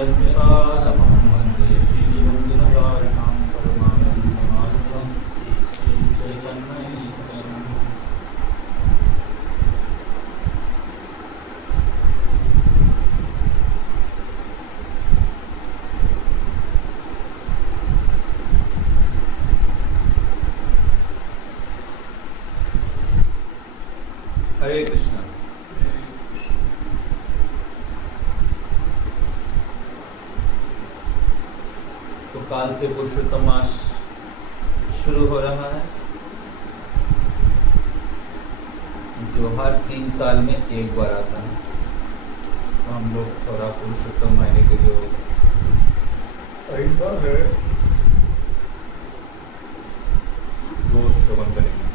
यत्पादमहं वन्दे श्रीमद्गुणगारिणां परमानन्दमाधवं श्रीचैतन्यईश्वरम्। हरे कृष्णा। तो काल से पुरुषोत्तम मास शुरू हो रहा है, जो हर 3 साल में एक बार आता है। तो हम लोग थोड़ा पुरुषोत्तम महीने के जो ऐसा है वो श्रवण करेंगे।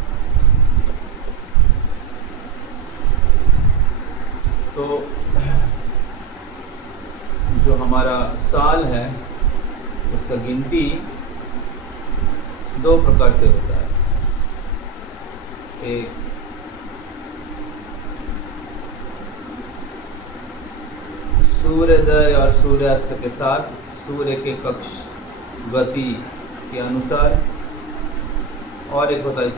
तो जो हमारा साल है उसका गिनती 2 प्रकार से होता है। एक सूर्योदय और सूर्यास्त के साथ सूर्य के कक्ष गति के अनुसार, और एक होता है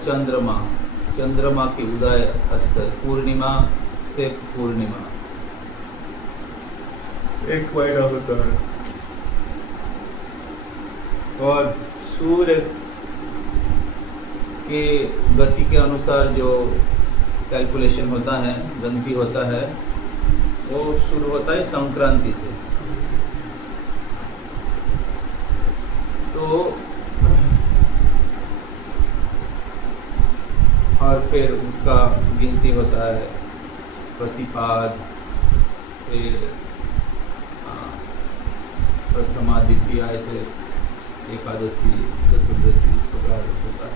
चंद्रमा की उदय अस्त, पूर्णिमा से पूर्णिमा एक महीना होता है। और सूर्य के गति के अनुसार जो कैलकुलेशन होता है, गिनती होता है, वो शुरू होता है संक्रांति से। तो और फिर उसका गिनती होता है प्रतिपाद, फिर प्रथमा, द्वितीया, ऐसे एकादशी, चतुर्दशी, इस प्रकार होता है।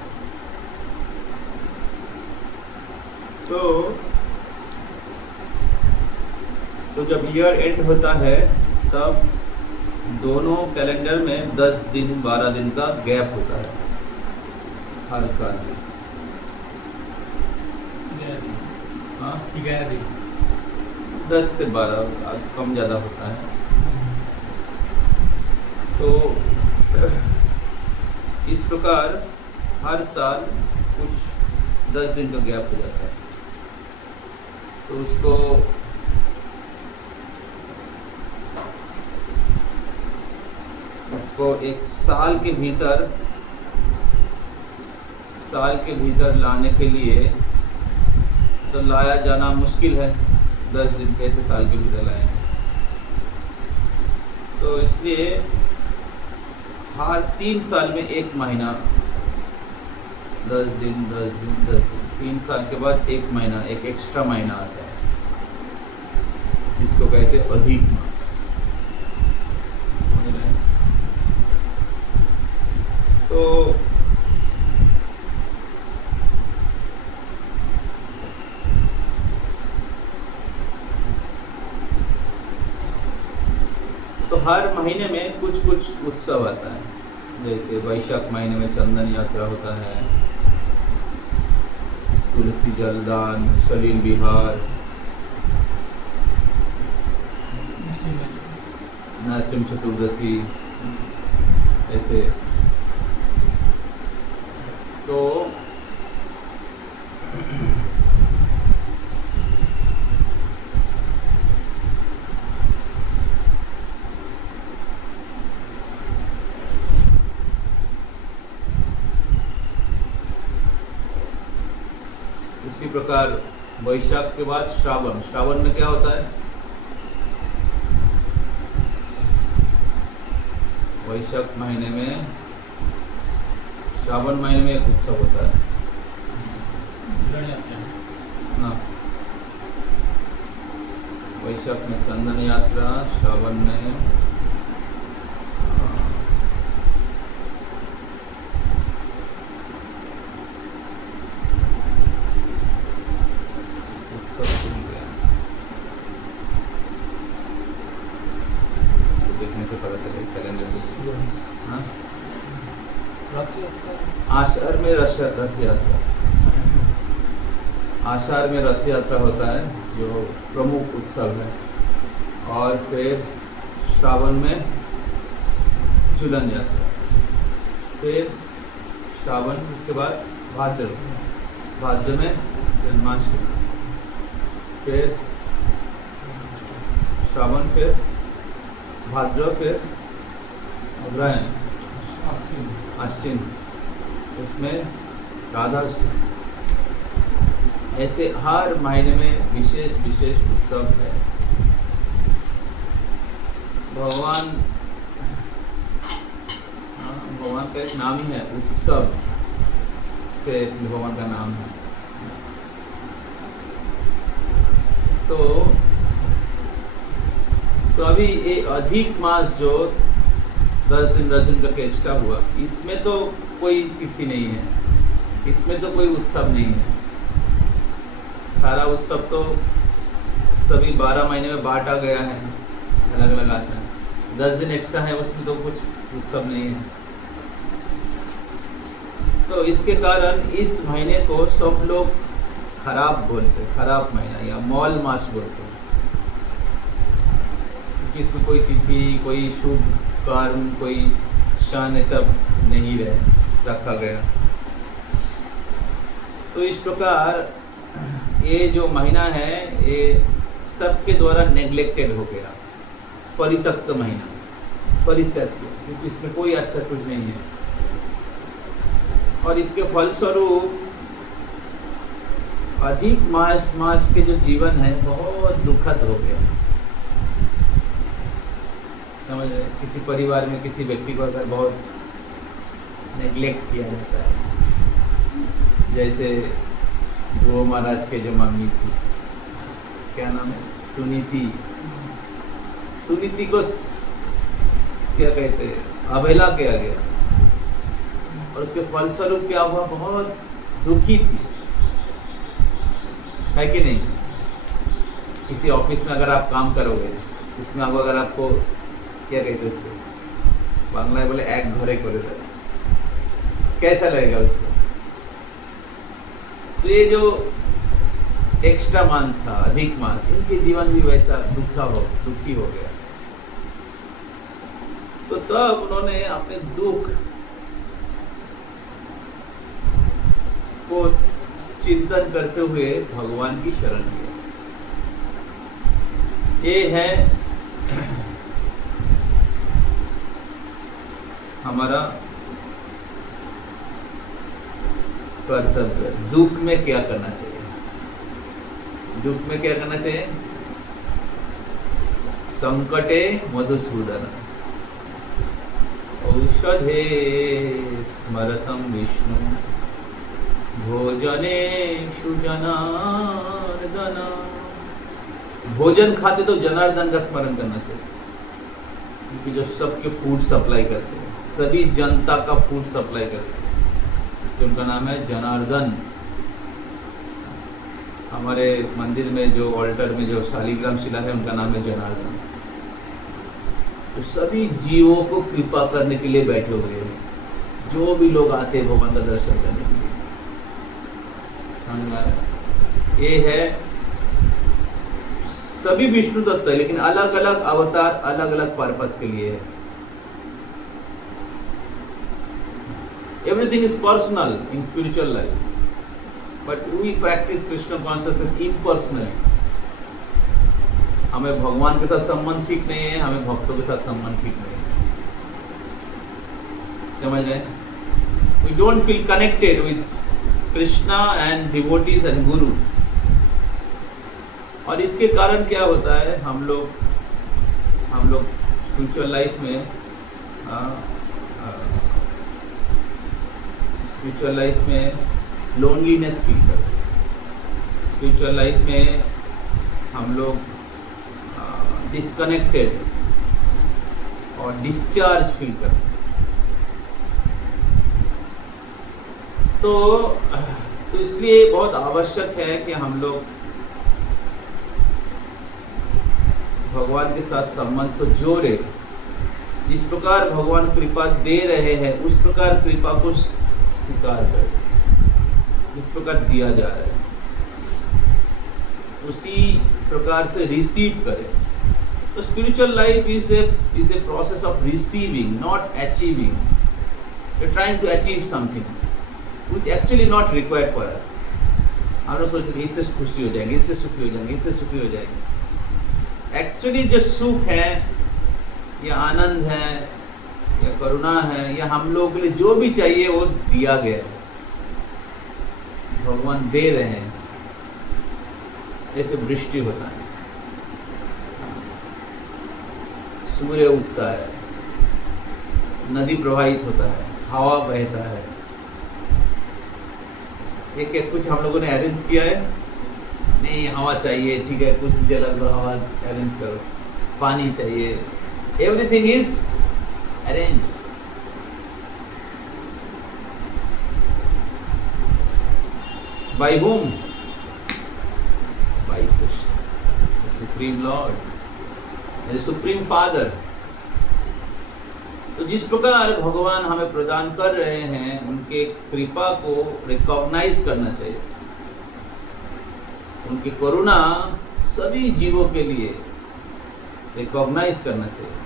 तो जब ईयर एंड होता है तब दोनों कैलेंडर में 10 दिन 12 दिन का गैप होता है हर साल में। 11 दिन 10 से 12 कम ज़्यादा होता है। तो इस प्रकार हर साल कुछ 10 दिन का गैप हो जाता है। तो उसको एक साल के भीतर लाने के लिए तो लाया जाना मुश्किल है। 10 दिन कैसे साल के भीतर लाएं? तो इसलिए हर 3 साल में एक महीना, 10 दिन 3 साल के बाद एक महीना, एक एक्स्ट्रा महीना आता है, जिसको कहते हैं अधिक मास। समझ रहे हैं? तो हर महीने में कुछ उत्सव आता है। जैसे वैशाख महीने में चंदन यात्रा होता है, तुलसी जलदान, सलील विहार, नरसिंह चतुर्दशी, ऐसे। तो इसी प्रकार वैशाख के बाद श्रावण में क्या होता है? वैशाख महीने में, श्रावण महीने में एक उत्सव होता है ना। वैशाख में चंदन यात्रा, श्रावण में उत्सव भूल गया, देखने से पता चले कैलेंडर में। हाँ, आषाढ़ में रथ यात्रा, आषाढ़ में रथ यात्रा होता है जो प्रमुख उत्सव है। और फिर श्रावण में झूलन यात्रा, फिर श्रावण, उसके बाद भाद्र में जन्माष्टमी, फिर श्रावण, फिर भाद्र, फिर अग्रहायण, आश्विन, उसमें राधाष्टमी। ऐसे हर महीने में विशेष विशेष उत्सव है। भगवान का एक नाम ही है, उत्सव से भगवान का नाम है। तो अभी ये अधिक मास जो 10 दिन करके एक्स्ट्रा हुआ, इसमें तो कोई तिथि नहीं है, इसमें तो कोई उत्सव नहीं है। सारा उत्सव तो सभी 12 महीने में बांटा गया है, अलग अलग आता है। 10 दिन एक्स्ट्रा है, उसमें तो कुछ उत्सव नहीं है। तो इसके कारण इस महीने को सब लोग खराब बोलते, खराब महीना या मौल मास बोलते, क्योंकि इसमें कोई तिथि, कोई शुभ कर्म, कोई क्षण, ये सब नहीं रखा गया। तो इस प्रकार ये जो महीना है, ये सबके द्वारा नेग्लेक्टेड हो गया, परित्यक्त महीना, परित्यक्त, क्योंकि इसमें कोई अच्छा कुछ नहीं है। और इसके फलस्वरूप अधिक मास के जो जीवन है बहुत दुखद हो गया। समझ रहे, किसी परिवार में किसी व्यक्ति को अगर बहुत नेग्लेक्ट किया जाता है, जैसे ध्रुव महाराज के जो मम्मी थी, क्या नाम है, सुनीति को क्या कहते हैं, अवहेला किया गया, और उसके फलस्वरूप क्या हुआ, बहुत दुखी थी, है कि नहीं। किसी ऑफिस में अगर आप काम करोगे, उसमें अगर आपको क्या कहते हैं उसको, बांग्ला में बोले एक घरे करे, कैसा लगेगा उसको। तो ये जो एक्स्ट्रा मान था, अधिक मास, इनके जीवन भी वैसा दुखी हो गया। तो तब उन्होंने अपने दुख को चिंतन करते हुए भगवान की शरण लिया। ये है हमारा कर्तव्य। दुख में क्या करना चाहिए, दुख में क्या करना चाहिए, संकटे मधुसूदन औषधे स्मरतम विष्णु भोजनेषु जनार्दन। भोजन खाते तो जनार्दन का स्मरण करना चाहिए, क्योंकि जो सबके फूड सप्लाई करते हैं, सभी जनता का फूड सप्लाई करते हैं, इसलिए उनका नाम है जनार्दन। हमारे मंदिर में जो ऑल्टर में जो शालिग्राम शिला है, उनका नाम है जनार्दन। तो सभी जीवों को कृपा करने के लिए बैठे हुए हैं, जो भी लोग आते हैं भगवान का दर्शन करने के लिए। समझ में आ रहा है? ये है सभी विष्णु तत्व है, लेकिन अलग अलग अवतार अलग अलग पर्पस के लिए है। Everything is personal in spiritual life, but we practice Krishna consciousness impersonally. हमें भगवान के साथ संबंध ठीक नहीं है, हमें भक्तों के साथ संबंध ठीक नहीं है। समझ रहे हैं? We don't feel connected with Krishna and devotees and Guru. और इसके कारण क्या होता है, हम लोग स्पिरिचुअल लाइफ में स्पिरिचुअल लाइफ में लोनलीनेस फील करते हैं। स्पिरिचुअल लाइफ में हम लोग डिस्कनेक्टेड और डिस्चार्ज फील करते हैं। तो इसलिए बहुत आवश्यक है कि हम लोग भगवान के साथ संबंध को जोड़े। जिस प्रकार भगवान कृपा दे रहे हैं, उस प्रकार कृपा को स्वीकार करें। जिस प्रकार दिया जा रहा है, उसी प्रकार से रिसीव करें। तो spiritual life is a process of receiving, not achieving. We are trying to achieve something which actually not required for us. हम लोग सोचते हैं इससे खुशी हो जाएंगे, इससे सुखी हो जाएंगे, इससे सुखी हो जाएंगे. एक्चुअली जो सुख है या आनंद है या करुणा है या हम लोगों के लिए जो भी चाहिए वो दिया गया है, भगवान दे रहे हैं. जैसे वृष्टि होता है, सूर्य उगता है, नदी प्रवाहित होता है, हवा बहता है. एक एक कुछ हम लोगों ने अरेंज किया है. नहीं हवा चाहिए, ठीक है, कुछ जगह पर हवा अरेंज करो. पानी चाहिए, everything is arrange. By whom? By Krishna, the supreme lord, the supreme father. तो जिस प्रकार भगवान हमें प्रदान कर रहे हैं, उनके कृपा को रिकॉग्नाइज करना चाहिए. उनकी करुणा सभी जीवों के लिए रिकॉग्नाइज करना चाहिए.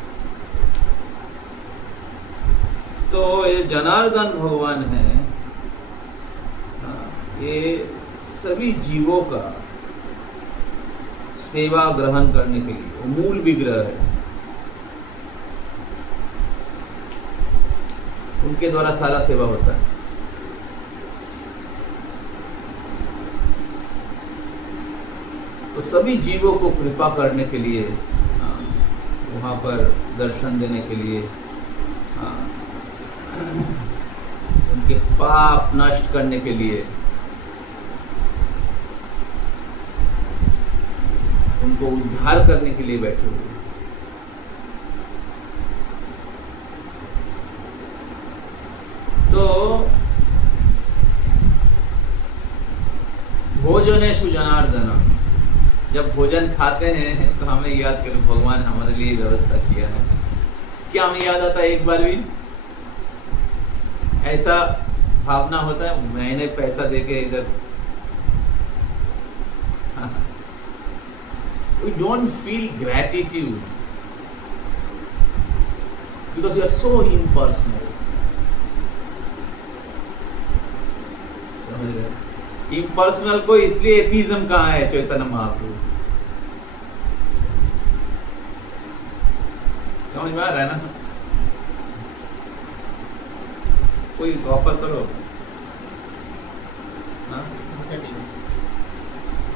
तो ये जनार्दन भगवान है, ये सभी जीवों का सेवा ग्रहण करने के लिए मूल विग्रह है. उनके द्वारा सारा सेवा होता है. तो सभी जीवों को कृपा करने के लिए, वहाँ पर दर्शन देने के लिए, उनके पाप नष्ट करने के लिए, उनको उद्धार करने के लिए बैठे हुए. तो भोजनेषु जनार्दन, जब भोजन खाते हैं तो हमें याद करें भगवान हमारे लिए व्यवस्था किया है. क्या हमें याद आता है एक बार भी? ऐसा भावना होता है मैंने पैसा देके इधर. We don't feel gratitude because you are so impersonal. समझ रहे? इम्पर्सनल को इसलिए एथीज्म कहाँ है चैतन्य महाप्रभु. समझ में आ रहा है ना? कोई ऑफर करो.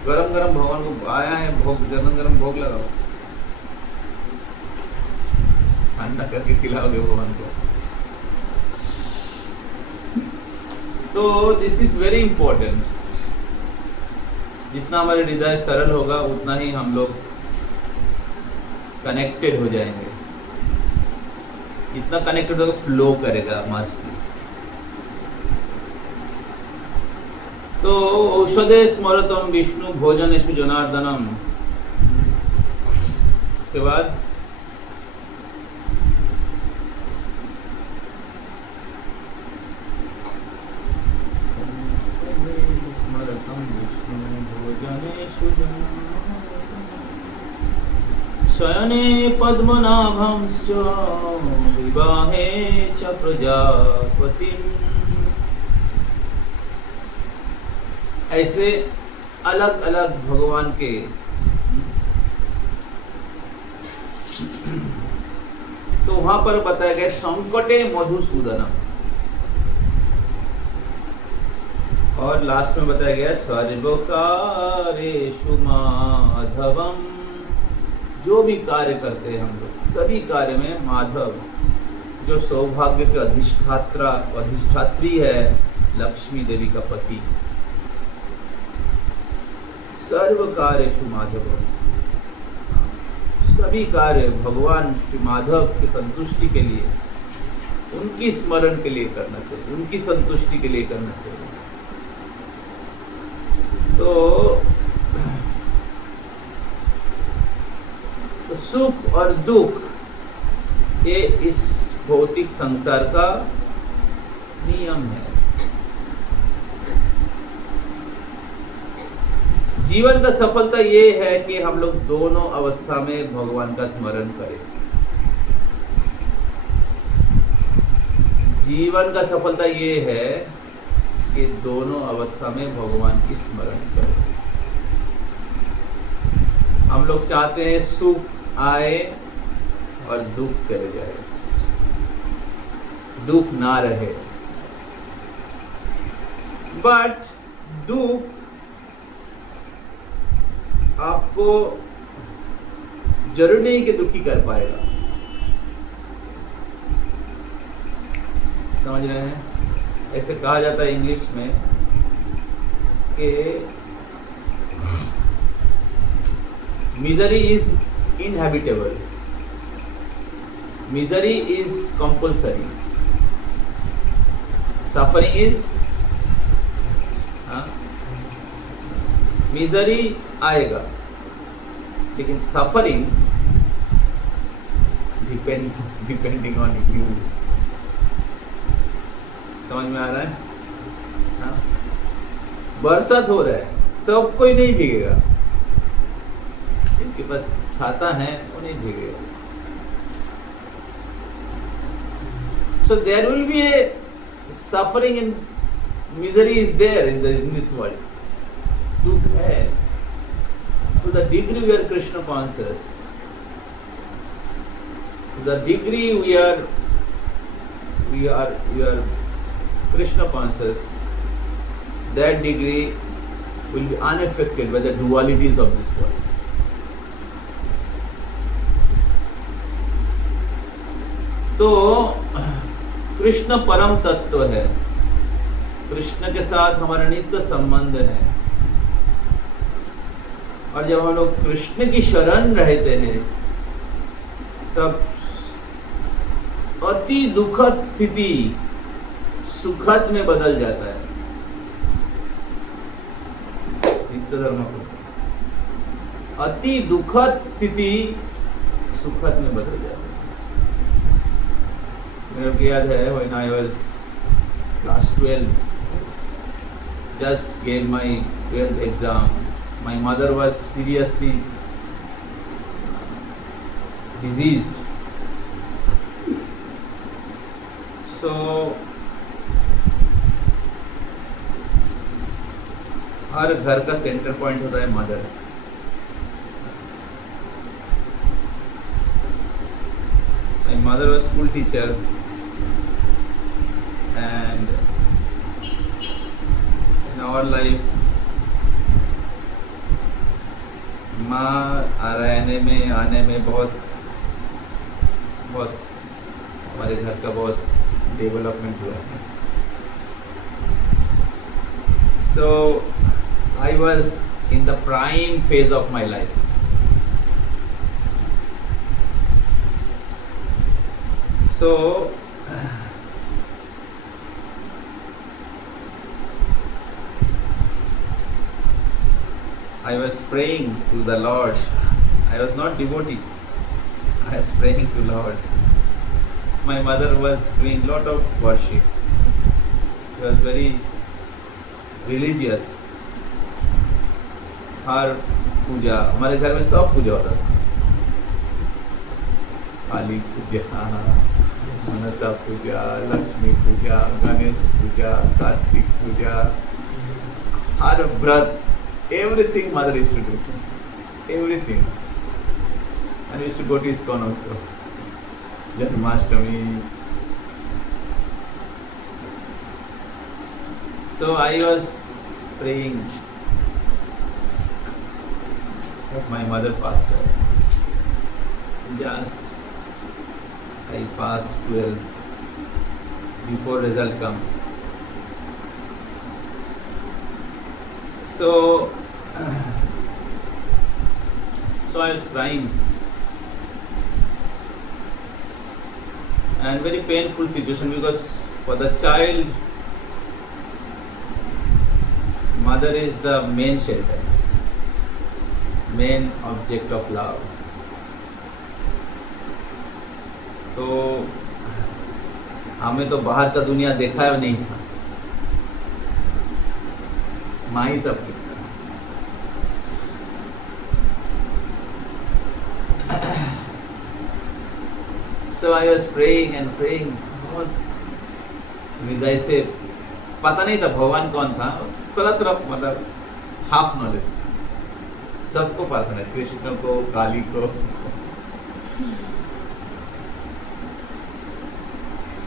गरम गरम भगवान को आया है भोग, गरम गरम भोग लगाओ, ठंडा करके खिलाओगे भगवान को. तो दिस इज वेरी इंपॉर्टेंट. जितना हमारे हृदय सरल होगा उतना ही हम लोग कनेक्टेड हो जाएंगे. इतना कनेक्टेड होगा फ्लो करेगा मर्सी. तो औषधे स्मरतम विष्णु भोजनेषु जनार्दनम. उसके बाद स्मरतम विष्णु भोजनेषु शयने पद्मनाभं च विवाहे च प्रजापतिम्. ऐसे अलग अलग भगवान के तो वहां पर बताया गया संकटे मधुसूदनम, और लास्ट में बताया गया सर्वकारेषु माधवम. जो भी कार्य करते हैं हम लोग, सभी कार्य में माधव, जो सौभाग्य के अधिष्ठात्री है, लक्ष्मी देवी का पति. सर्व कार्येषु माधव, सभी कार्य भगवान श्री माधव की संतुष्टि के लिए, उनकी स्मरण के लिए करना चाहिए, उनकी संतुष्टि के लिए करना चाहिए. तो सुख और दुख ये इस भौतिक संसार का नियम है. जीवन का सफलता ये है कि हम लोग दोनों अवस्था में भगवान का स्मरण करें। जीवन का सफलता ये है कि दोनों अवस्था में भगवान की स्मरण करें। हम लोग चाहते हैं सुख आए और दुख चले जाए, दुख ना रहे। बट दुख आपको जरूरी नहीं कि दुखी कर पाएगा। समझ रहे हैं? ऐसे कहा जाता है इंग्लिश में कि misery is inhabitable, misery is compulsory, suffering is, misery आएगा लेकिन सफरिंग डिपेंडिंग ऑन यू। समझ में आ रहा है? हाँ? बरसात हो रहा है, सब कोई नहीं भीगेगा, जिनके पास छाता है वो नहीं भीगेगा। So there will be a suffering and misery is there in this world. दुख है। To the degree we are Krishna conscious, to the degree we are Krishna conscious, that degree will be unaffected by the dualities of this world. तो कृष्ण परम तत्व है, कृष्ण के साथ हमारा नित्य संबंध है। और जब हम लोग कृष्ण की शरण रहते हैं तब अति दुखद स्थिति सुखद में बदल जाता है। नित्य धर्म अति दुखद स्थिति सुखद में बदल जाता है। मेरे को याद है when I was class 12, just gave my 12th exam. My mother was seriously diseased. So हर घर का सेंटर पॉइंट होता है mother. My mother was school teacher and in our life माँ रहने में आने में बहुत हमारे घर का बहुत डेवलपमेंट हुआ है। So I was in the prime phase of my life. So I was praying to the Lord. I was not devotee. I was praying to Lord. My mother was doing lot of worship. She was very religious. हर पूजा, हमारे घर में सब पूजा होता था। काली पूजा, मनसा पूजा, लक्ष्मी पूजा, गणेश पूजा, कार्तिक पूजा, हर व्रत, everything mother used to do, everything. And we used to go to ISKCON also, Janmashtami. So I was praying that my mother passed away. Just I passed 12 before result come. So I was crying and very painful situation because for the child mother is the main shelter, main object of love. तो हमें तो बाहर का दुनिया देखा है नहीं था, माँ ही सब कुछ था। So I was praying and praying. बहुत हृदय से पता नहीं था भगवान कौन था, थोड़ा थोड़ा मतलब हाफ नॉलेज था, सबको पता है, कृष्ण को, काली को.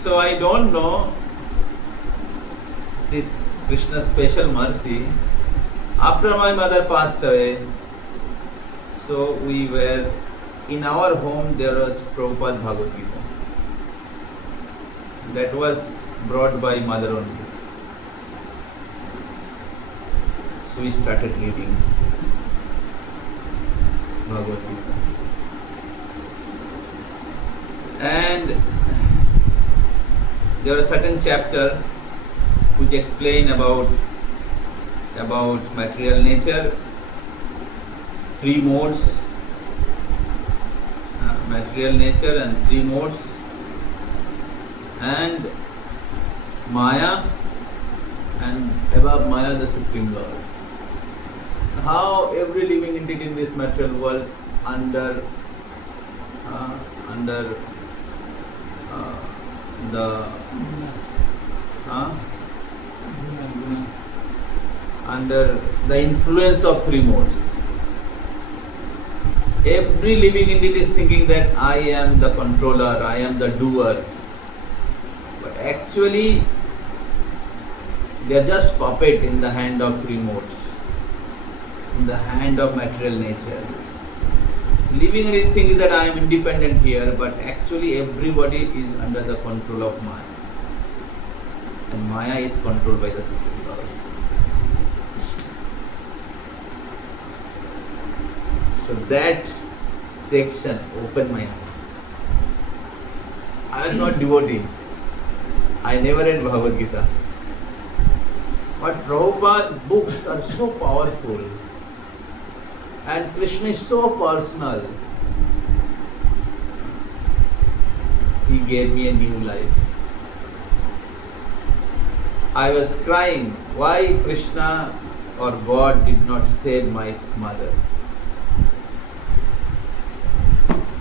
So I don't know, this is Krishna's special mercy. After my mother passed away, so we were in our home, there was Prabhupada Bhagavad Gita. That was brought by mother only. So we started reading Bhagavad Gita. And there was a certain chapter which explain about material nature, three modes, material nature and three modes, and Maya, and above Maya the Supreme Lord. How every living entity in this material world under the under the influence of three modes. Every living entity is thinking that I am the controller, I am the doer, but actually they are just puppet in the hand of three modes, in the hand of material nature. Living entity thinks that I am independent here, but actually everybody is under the control of Maya, and Maya is controlled by the Supreme Lord. So that section opened my eyes. I was not devotee. I never read Bhagavad Gita. But Prabhupada books are so powerful, and Krishna is so personal. He gave me a new life. I was crying, why Krishna or God did not save my mother?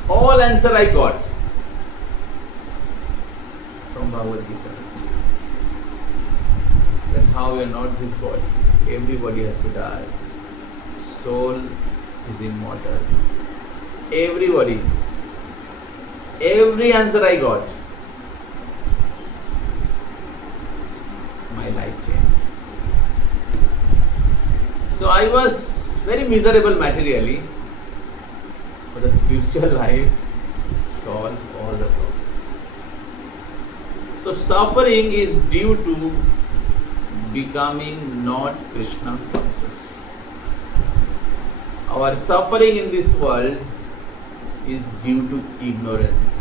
All answer I got from Bhagavad Gita. That how we are not this body. Everybody has to die. Soul is immortal. Everybody. Every answer I got. My life changed. So I was very miserable materially. But the spiritual life solved all the problems. So suffering is due to becoming not Krishna conscious. Our suffering in this world is due to ignorance.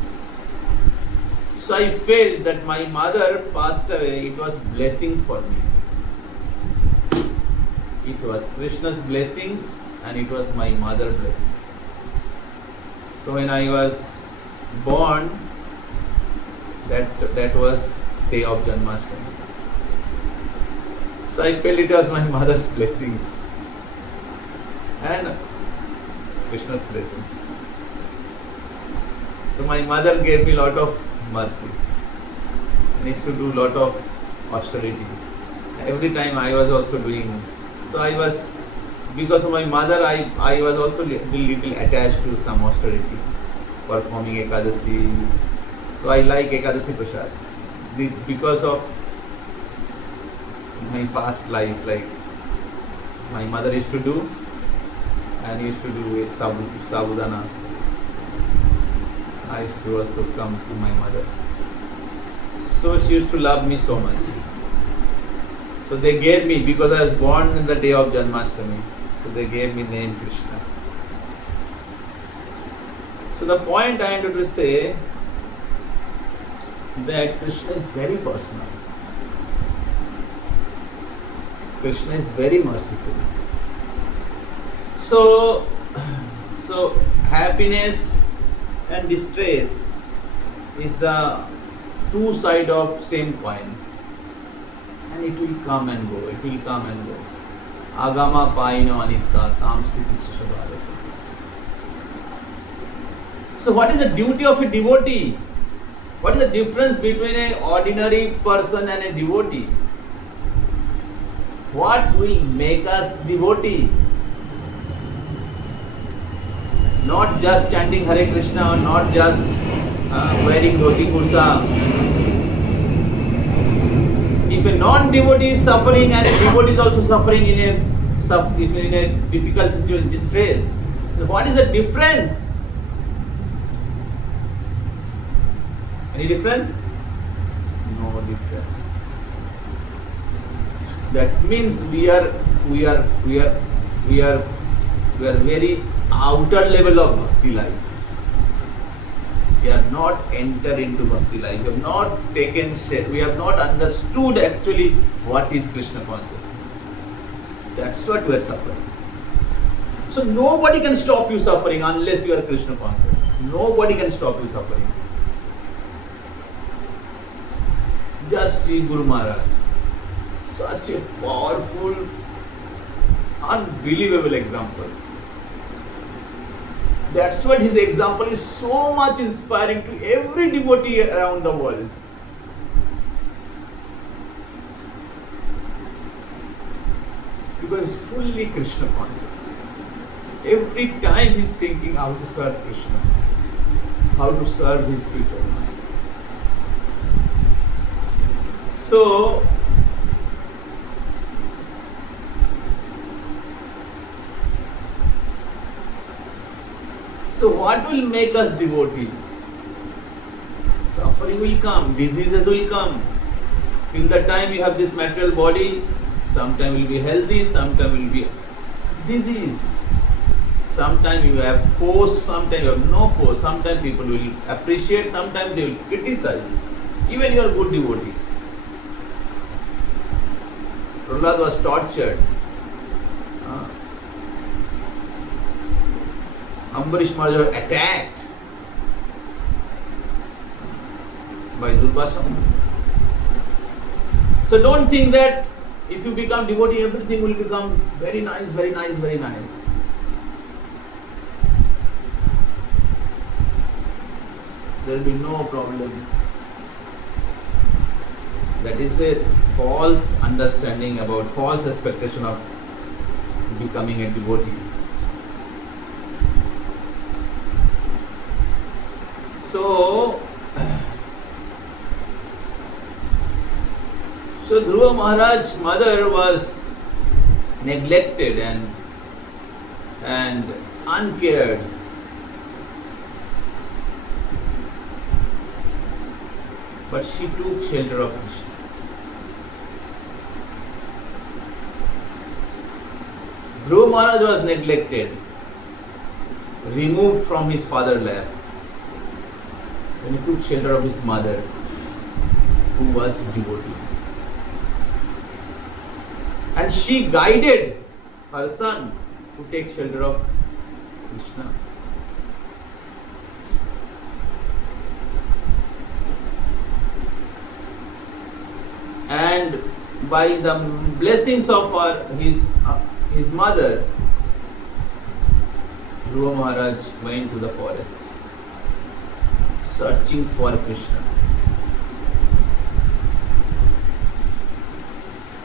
So I felt that my mother passed away, it was blessing for me. It was Krishna's blessings and it was my mother's blessings. So when I was born, that was day of Janmashtami. So I felt it was my mother's blessings and Krishna's blessings. So my mother gave me lot of mercy. I used to do lot of austerity. Every time I was also doing. So I was, because of my mother, I was also little attached to some austerity, performing Ekadasi. So I like Ekadasi Prasad. Because of my past life, like my mother used to do, and used to do Sabudana. I used to also come to my mother. So she used to love me so much. So they gave me, because I was born in the day of Janmashtami, so they gave me name Krishna. So the point I wanted to say that Krishna is very personal. Krishna is very merciful. So happiness and distress is the two sides of same coin. And it will come and go, it will come and go. Agama paino anitta tam sthiti sushabharata. So what is the duty of a devotee? What is the difference between an ordinary person and a devotee? What will make us devotee? Not just chanting Hare Krishna or not just wearing dhoti kurta. If a non-devotee is suffering and a devotee is also suffering in a difficult situation, distress, what is the difference? Any difference? No difference. That means we are very outer level of bhakti life. We have not entered into bhakti life. We have not taken shape. We have not understood actually what is Krishna consciousness. That's what we are suffering. So nobody can stop you suffering unless you are Krishna conscious. Nobody can stop you suffering. Just see Guru Maharaj. Such a powerful, unbelievable example. That's what his example is so much inspiring to every devotee around the world. Because fully Krishna conscious. Every time he is thinking how to serve Krishna, how to serve his spiritual master. So what will make us devotee? Suffering will come, diseases will come. In the time you have this material body, sometime will be healthy, sometime will be diseased. Sometime you have post, sometime you have no post. Sometime people will appreciate, sometime they will criticize. Even you are good devotee. Prahlad was tortured. Ambarish Maharaj was attacked by Durvasa. So don't think that if you become devotee, everything will become very nice, very nice, very nice. There will be no problem. That is a false understanding about, false expectation of becoming a devotee. So Dhruva Maharaj's mother was neglected and uncared. But she took shelter of Krishna. Dhruva Maharaj was neglected, removed from his father's lap. When he took shelter of his mother, who was devotee. And she guided her son to take shelter of Krishna. And by the blessings of his mother, Dhruva Maharaj went to the forest, searching for Krishna.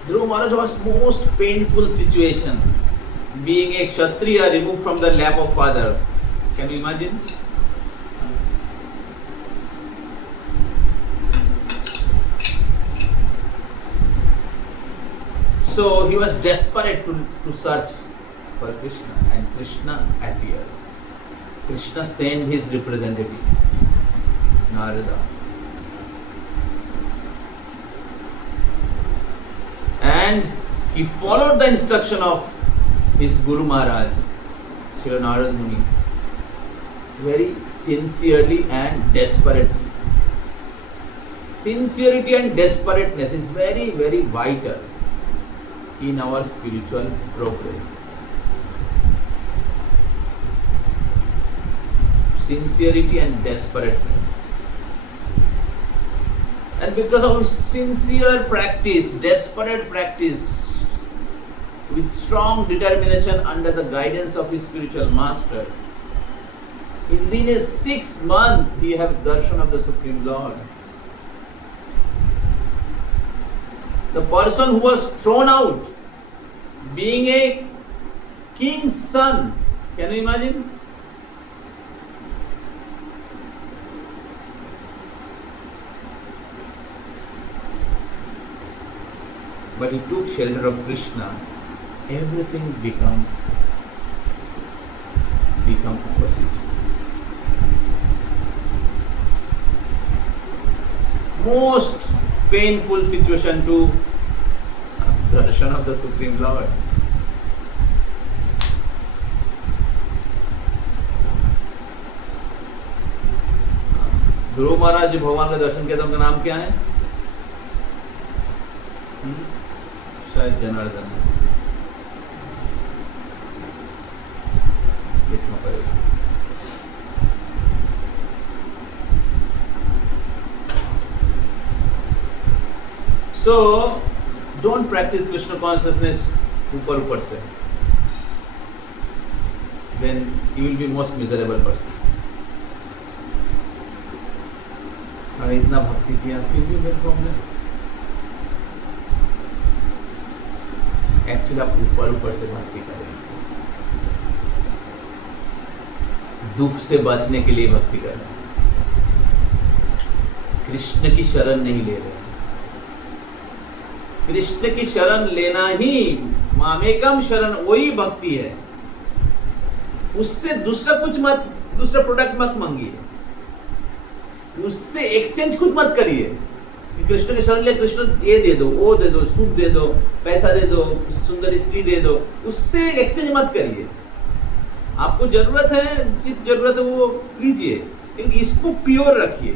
Dhruva Maharaj was most painful situation, being a Kshatriya removed from the lap of father. Can you imagine? So he was desperate to search for Krishna, and Krishna appeared. Krishna sent his representative, Narada. And he followed the instruction of his Guru Maharaj, Srila Narada Muni, very sincerely and desperately. Sincerity and desperateness is very, very vital in our spiritual progress. Sincerity and desperateness. And because of sincere practice, desperate practice, with strong determination under the guidance of his spiritual master, within a 6 month he have darshan of the Supreme Lord. The person who was thrown out, being a king's son, can you imagine? But he took shelter of Krishna. Everything become opposite. Most painful situation to darshan of the Supreme Lord. ध्रुव महाराज जो भगवान का दर्शन किया था उनका नाम क्या है? शायद जनार्दन लिखना पड़ेगा। So don't practice Krishna consciousness ऊपर से, then you will be most miserable person. अरे इतना भक्ति किया फिर भी मेरे प्रॉब्लम। एक्चुअली आप ऊपर से भक्ति करें, दुख से बचने के लिए भक्ति कर रहे हैं, कृष्ण की शरण नहीं ले रहे। कृष्ण की शरण लेना ही मामेकम शरण, वही भक्ति है। उससे दूसरा प्रोडक्ट मत मांगिए, उससे एक्सचेंज खुद मत करिए। कृष्ण के शरण ले, कृष्ण ये दे दो, वो दे दो, सुख दे दो, पैसा दे दो, सुंदर स्त्री दे दो, उससे एक्सचेंज मत करिए। आपको जरूरत है, जिस जरूरत है वो लीजिए, लेकिन इसको प्योर रखिए।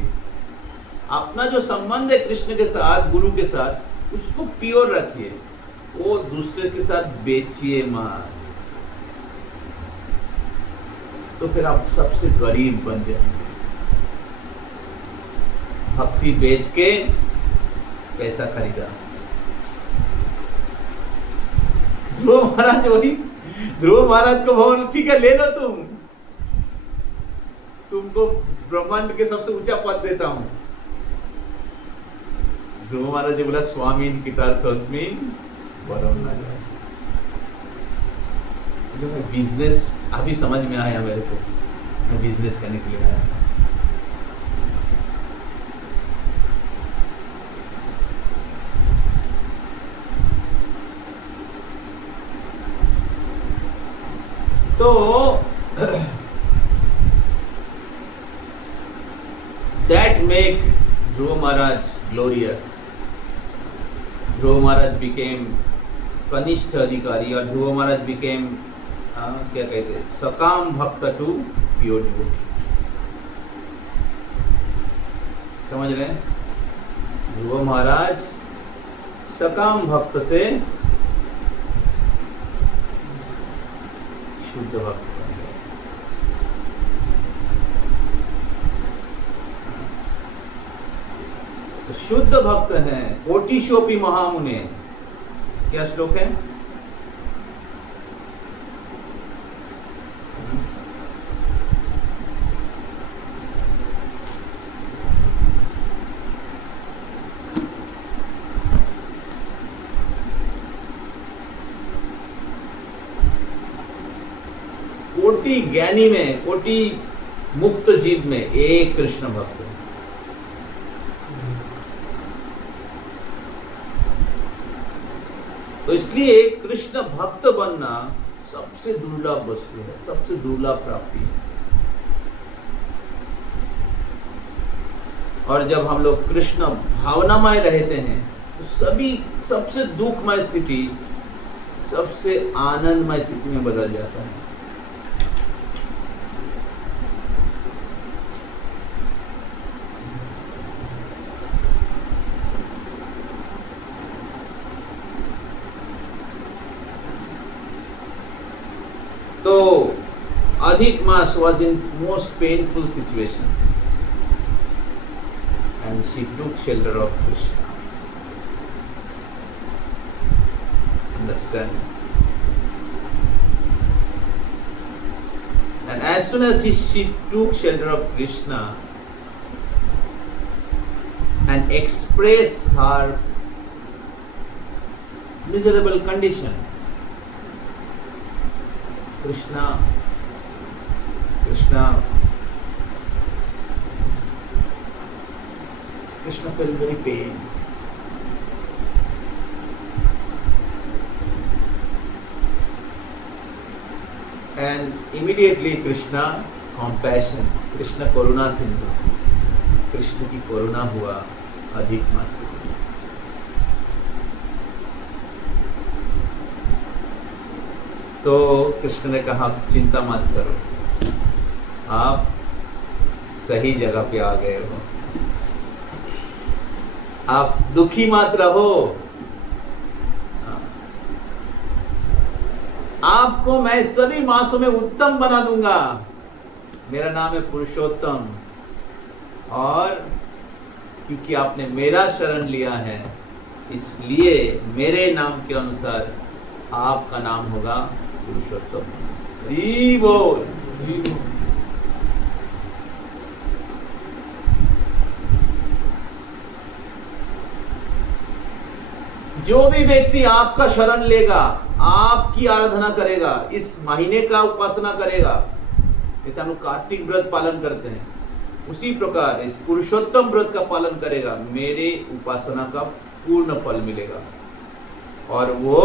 अपना जो संबंध है कृष्ण के साथ, गुरु के साथ, उसको प्योर रखिए। वो दूसरे के साथ बेचिए मत, तो फिर आप सबसे गरीब बन जाएंगे। भक्ति बेच के पैसा खरीदा। ध्रुव महाराज को भगवान, ठीक है ले लो, तुमको ब्रह्मांड के सबसे ऊंचा पद देता हूं। ध्रुव महाराज जी बोला स्वामी कृतार्थोस्मि वरम न जायते। बिजनेस अभी समझ में आया मेरे को, मैं बिजनेस करने के लिए आया। तो that make Dhruva Maharaj glorious. Dhruva Maharaj became कनिष्ठ अधिकारी, और ध्रुव महाराज became क्या कहते हैं, सकाम भक्त टू प्योर डिवोटी। समझ रहे हैं? ध्रुव महाराज सकाम भक्त से शुद्ध भक्त बन गए। तो शुद्ध भक्त हैं कोटिशोपि महामुने। क्या श्लोक है? कोटि ज्ञानी में, कोटि मुक्त जीव में एक कृष्ण भक्त है। तो इसलिए कृष्ण भक्त बनना सबसे दुर्लभ वस्तु है, सबसे दुर्लभ प्राप्ति है। और जब हम लोग कृष्ण भावनामय रहते हैं तो सबसे दुखमय स्थिति सबसे आनंदमय स्थिति में बदल जाता है। तो Adhik Maas was in most painful situation and she took shelter of Krishna. Understand? And as soon as she took shelter of Krishna and expressed her miserable condition, Krishna felt very pain. And immediately Krishna compassion, Krishna करुणा सिंधु, कृष्ण की करुणा हुआ अधिक मास के दिन। तो कृष्ण ने कहा चिंता मत करो, आप सही जगह पे आ गए हो, आप दुखी मत रहो, आपको मैं सभी मासों में उत्तम बना दूंगा। मेरा नाम है पुरुषोत्तम, और क्योंकि आपने मेरा शरण लिया है इसलिए मेरे नाम के अनुसार आपका नाम होगा पुरुषोत्तम। हरि बोल। जो भी व्यक्ति आपका शरण लेगा, आपकी आराधना करेगा, इस महीने का उपासना करेगा, जैसे हम लोग कार्तिक व्रत पालन करते हैं उसी प्रकार इस पुरुषोत्तम व्रत का पालन करेगा, मेरे उपासना का पूर्ण फल मिलेगा और वो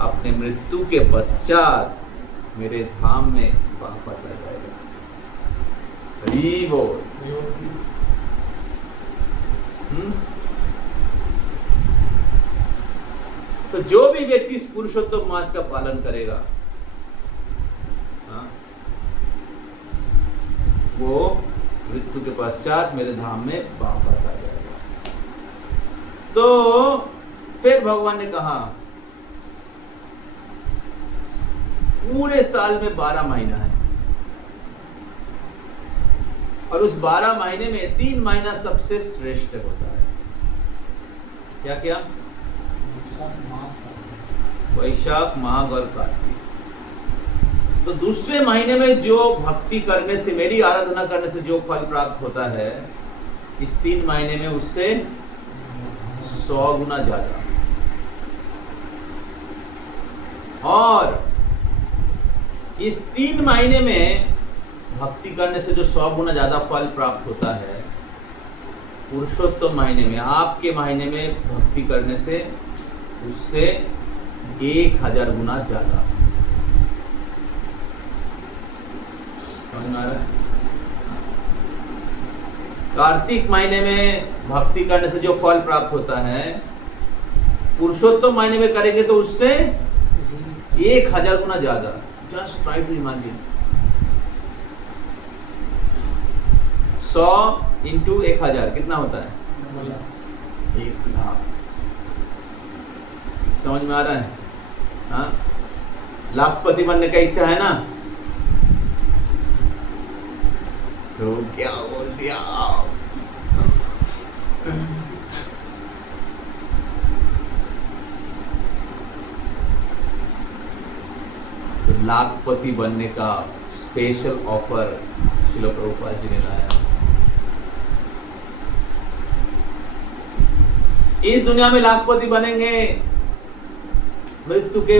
अपने मृत्यु के पश्चात मेरे धाम में वापस आ जाएगा। हरि बोल। तो जो भी व्यक्ति इस पुरुषोत्तम मास का पालन करेगा, वो मृत्यु के पश्चात मेरे धाम में वापस आ जाएगा। तो फिर भगवान ने कहा पूरे साल में 12 महीना है और उस 12 महीने में 3 महीना सबसे श्रेष्ठ होता है। क्या क्या? वैशाख, माघ और कार्तिक। तो दूसरे महीने में जो भक्ति करने से, मेरी आराधना करने से जो फल प्राप्त होता है, इस 3 महीने में उससे 100 गुना ज्यादा। और इस 3 महीने में भक्ति करने से जो 100 गुना ज्यादा फल प्राप्त होता है, पुरुषोत्तम महीने में, आपके महीने में भक्ति करने से उससे 1000 गुना ज्यादा। समझ में आ रहा है? कार्तिक महीने में भक्ति करने से जो फल प्राप्त होता है, पुरुषोत्तम महीने में करेंगे तो उससे 1000 गुना ज्यादा। Just try to imagine, 100 into 1000 कितना होता है? 1,00,000। समझ में आ रहा है? हाँ, लाखपति बनने का इच्छा है ना? तो क्या बोल दिया? तो लाखपति बनने का स्पेशल ऑफर श्रील प्रभुपाद जी ने लाया। इस दुनिया में लाखपति बनेंगे, मृत्यु के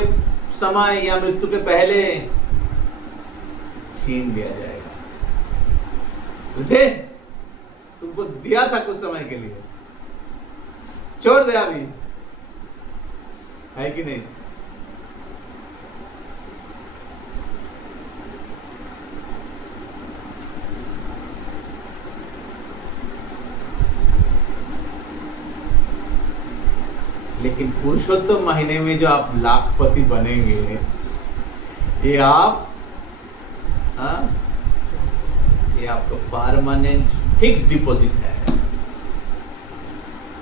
समय या मृत्यु के पहले छीन दिया जाएगा। दे, तुमको दिया था कुछ समय के लिए, छोड़ दे अभी, है कि नहीं? लेकिन पुरुषोत्तम महीने में जो आप लाखपति बनेंगे, ये आप ये आपका परमानेंट फिक्स डिपॉजिट है।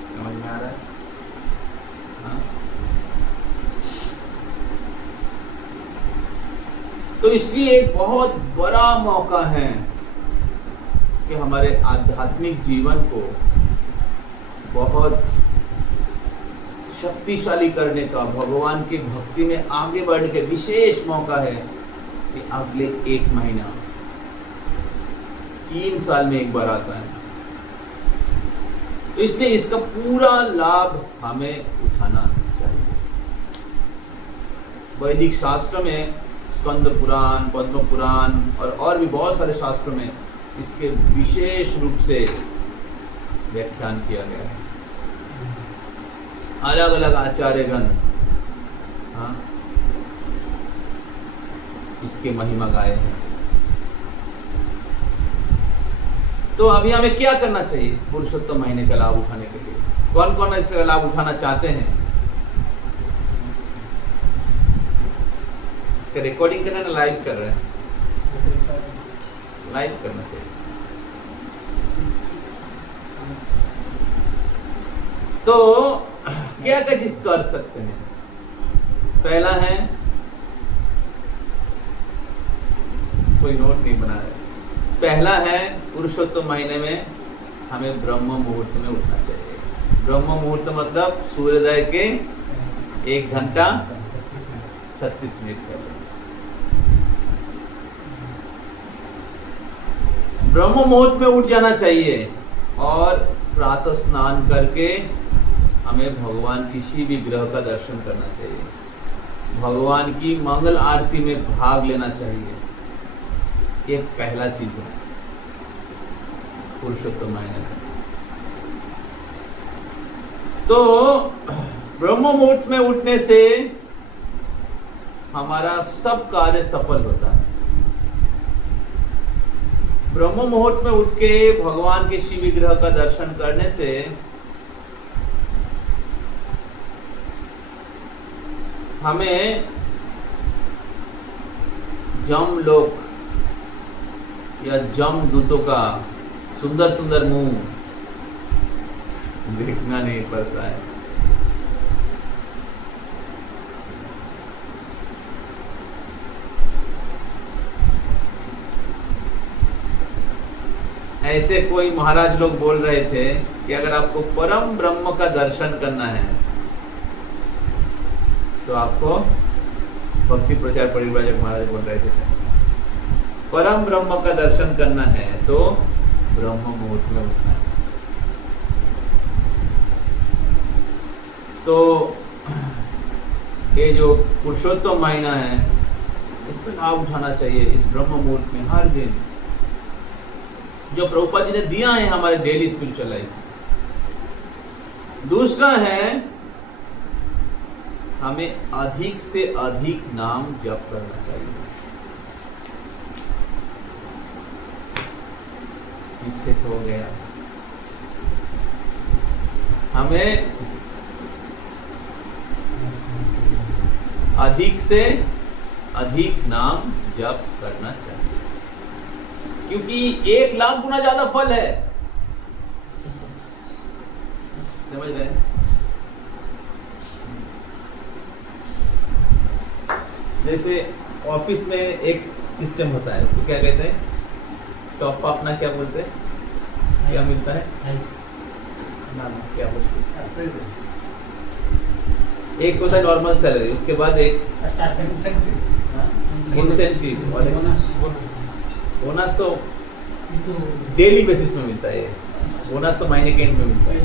समझ में आ रहा है? हाँ? तो इसलिए एक बहुत बड़ा मौका है कि हमारे आध्यात्मिक जीवन को बहुत शक्तिशाली करने का, भगवान की भक्ति में आगे बढ़ने के विशेष मौका है कि अगले 1 महीना 3 साल में एक बार आता है। तो इसलिए इसका पूरा लाभ हमें उठाना चाहिए। वैदिक शास्त्र में स्कंद पुराण, पद्म पुराण और भी बहुत सारे शास्त्रों में इसके विशेष रूप से व्याख्यान किया गया है। अलग अलग आचार्यगण इसके महिमा गाए हैं। तो अभी हमें क्या करना चाहिए पुरुषोत्तम महीने का लाभ उठाने के लिए? कौन कौन इसका लाभ उठाना चाहते हैं? इसका रिकॉर्डिंग करना, लाइव कर रहे हैं? लाइव करना चाहिए। तो क्या क्या चीज कर सकते हैं? पहला है, कोई नोट नहीं बना रहे, पहला है पुरुषोत्तम महीने में हमें ब्रह्म मुहूर्त में उठना चाहिए। ब्रह्म मुहूर्त मतलब सूर्योदय के 1 घंटा 36 मिनट पहले ब्रह्म मुहूर्त में उठ जाना चाहिए और प्रातः स्नान करके हमें भगवान की शिव विग्रह का दर्शन करना चाहिए, भगवान की मंगल आरती में भाग लेना चाहिए। ये पहला चीज है पुरुषोत्तम महीने में। तो ब्रह्म मुहूर्त में उठने से हमारा सब कार्य सफल होता है। ब्रह्म मुहूर्त में उठ के भगवान के शिव विग्रह का दर्शन करने से हमें जमलोक या जमदूतों का सुंदर सुंदर मुंह देखना नहीं पड़ता है। ऐसे कोई महाराज लोग बोल रहे थे कि अगर आपको परम ब्रह्म का दर्शन करना है तो आपको, भक्ति प्रचार परिव्राजक महाराज बोल रहे थे, परम ब्रह्म का दर्शन करना है तो ब्रह्म मुहूर्त में उठना है। तो ये जो पुरुषोत्तम महीना है इसका लाभ उठाना चाहिए इस ब्रह्म मुहूर्त में हर दिन, जो प्रभुपाद जी ने दिया है हमारे डेली स्पिरिचुअल लाइफ। दूसरा है, हमें अधिक से अधिक नाम जप करना चाहिए। पीछे से हो गया, हमें अधिक से अधिक नाम जप करना चाहिए, क्योंकि 1 लाख गुना ज्यादा फल है। समझ रहे हैं? जैसे ऑफिस में एक सिस्टम होता है, उसको क्या कहते हैं? टॉप अप ना क्या बोलते हैं? क्या मिलता है ना, क्या बोलते हैं? एक होता है नॉर्मल सैलरी, उसके बाद एक इंसेंटिव और बोनस। तो डेली बेसिस में मिलता है, बोनस तो महीने के एंड में मिलता है।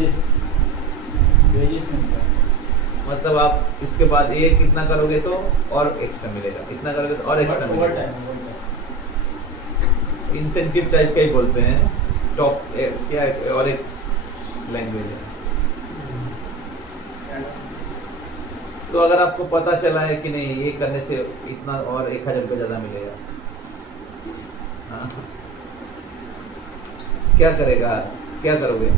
मतलब आप इसके बाद ये कितना करोगे तो और एक्स्ट्रा मिलेगा, इतना करोगे तो और एक्स्ट्रा मिलेगा। इंसेंटिव टाइप का ही बोलते हैं, टॉप क्या और एक लैंग्वेज है। तो अगर आपको पता चला है कि नहीं ये करने से इतना और 1000 रुपये ज़्यादा मिलेगा, हाँ, क्या करेगा, क्या करोगे?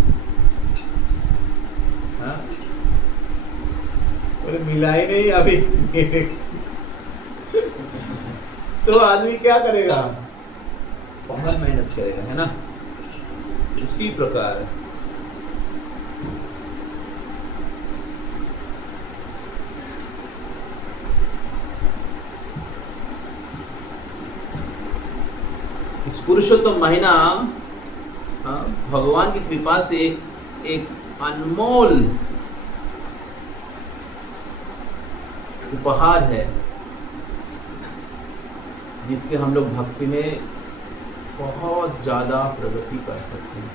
हाँ, बोले मिला ही नहीं अभी तो आदमी क्या करेगा? बहुत मेहनत करेगा, है ना? उसी प्रकार इस पुरुषोत्तम महीना भगवान की कृपा से एक अनमोल उपहार है, जिससे हम लोग भक्ति में बहुत ज़्यादा प्रगति कर सकते हैं।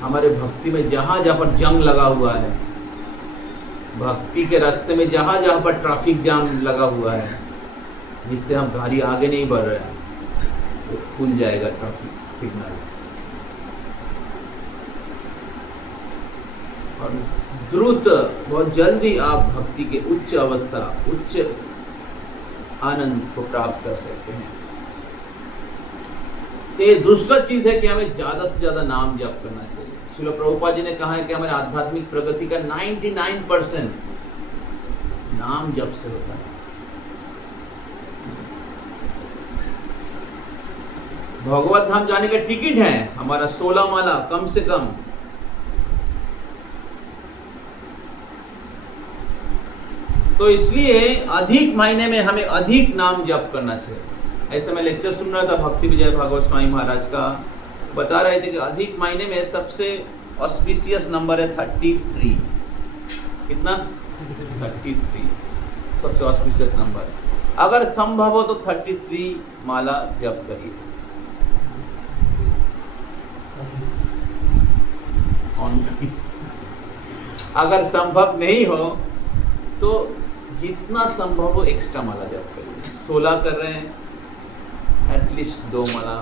हमारे भक्ति में जहाँ जहाँ पर जंग लगा हुआ है, भक्ति के रास्ते में जहाँ जहाँ पर ट्रैफिक जाम लगा हुआ है, जिससे हम गाड़ी आगे नहीं बढ़ रहे हैं, वो खुल जाएगा ट्रैफिक सिग्नल और द्रुत बहुत जल्दी आप भक्ति के उच्च अवस्था, उच्च आनंद को प्राप्त कर सकते हैं। ये दूसरा चीज है कि हमें ज्यादा से ज्यादा नाम जप करना चाहिए। श्रील प्रभुपाद जी ने कहा है कि हमारे आध्यात्मिक प्रगति का 99% नाम जप से होता है। भगवत धाम जाने का टिकट है हमारा 16 माला कम से कम। तो इसलिए अधिक महीने में हमें अधिक नाम जप करना चाहिए। ऐसे मैं लेक्चर सुन रहा था भक्ति विजय भागवत स्वामी महाराज का, बता रहे थे कि अधिक महीने में सबसे ऑस्पिशियस नंबर है 33। कितना? 33 सबसे ऑस्पिशियस नंबर। अगर संभव हो तो 33 माला जप करिए। अगर संभव नहीं हो तो जितना संभव हो एक्स्ट्रा माला जप करिए। 16 कर रहे हैं, एटलीस्ट 2 माला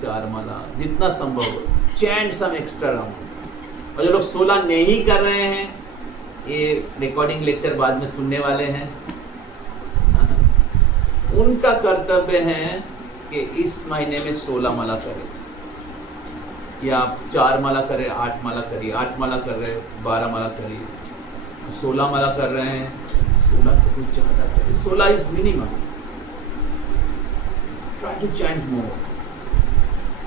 4 माला, जितना संभव हो। Chant some extra round. और जो लोग 16 नहीं कर रहे हैं, ये रिकॉर्डिंग लेक्चर बाद में सुनने वाले हैं, उनका कर्तव्य है कि इस महीने में 16 माला करें, या आप 4 माला करें, 8 माला करिए, 8 माला कर रहे हैं 12 माला करिए, 16 माला कर रहे हैं 16 से कुछ ज़्यादा करिए। 16 is minimum. Try to chant more.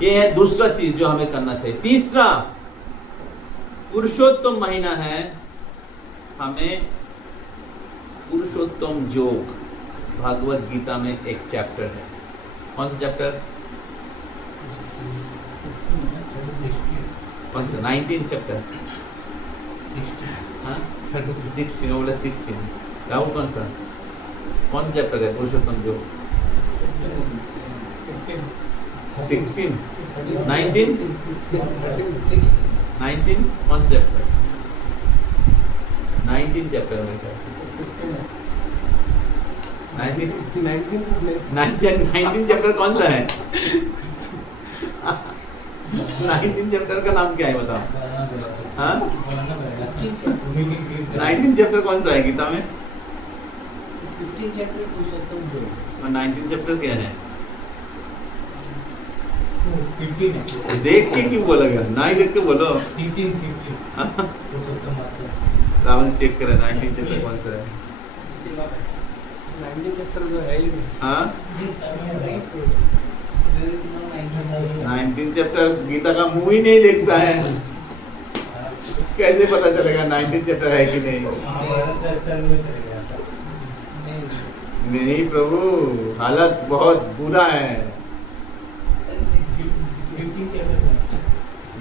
ये है दूसरा चीज जो हमें करना चाहिए। तीसरा, पुरुषोत्तम महीना है, हमें पुरुषोत्तम योग भागवत गीता में एक चैप्टर है। कौन सा चैप्टर? कौन सा? 19 चैप्टर। 16 बोले 16। राहुल कौन सा चैप्टर है पुरुषोत्तम योग? 16 19 19 कौन सा चैप्टर? 19 चैप्टर में क्या? 19 चैप्टर कौन सा है? 19 चैप्टर का नाम क्या है बताओ? हाँ, 19 चैप्टर कौन सा है गीता में? 15 चैप्टर पुरुषोत्तम योग। 19 चैप्टर क्या है? 15 है। देख के क्यों बोला गया? ना ही देख के बोलो। 15 पुरुषोत्तम मास्टर। रावण चेक करे 19 चैप्टर कौन सा है? 19 चैप्टर जो है ही नहीं। हाँ, There is no 19 19 chapter Gita का मुंह ही नहीं देखता है, कैसे पता चलेगा 19 चैप्टर है कि नहीं? नहीं प्रभु, हालत बहुत बुरा है।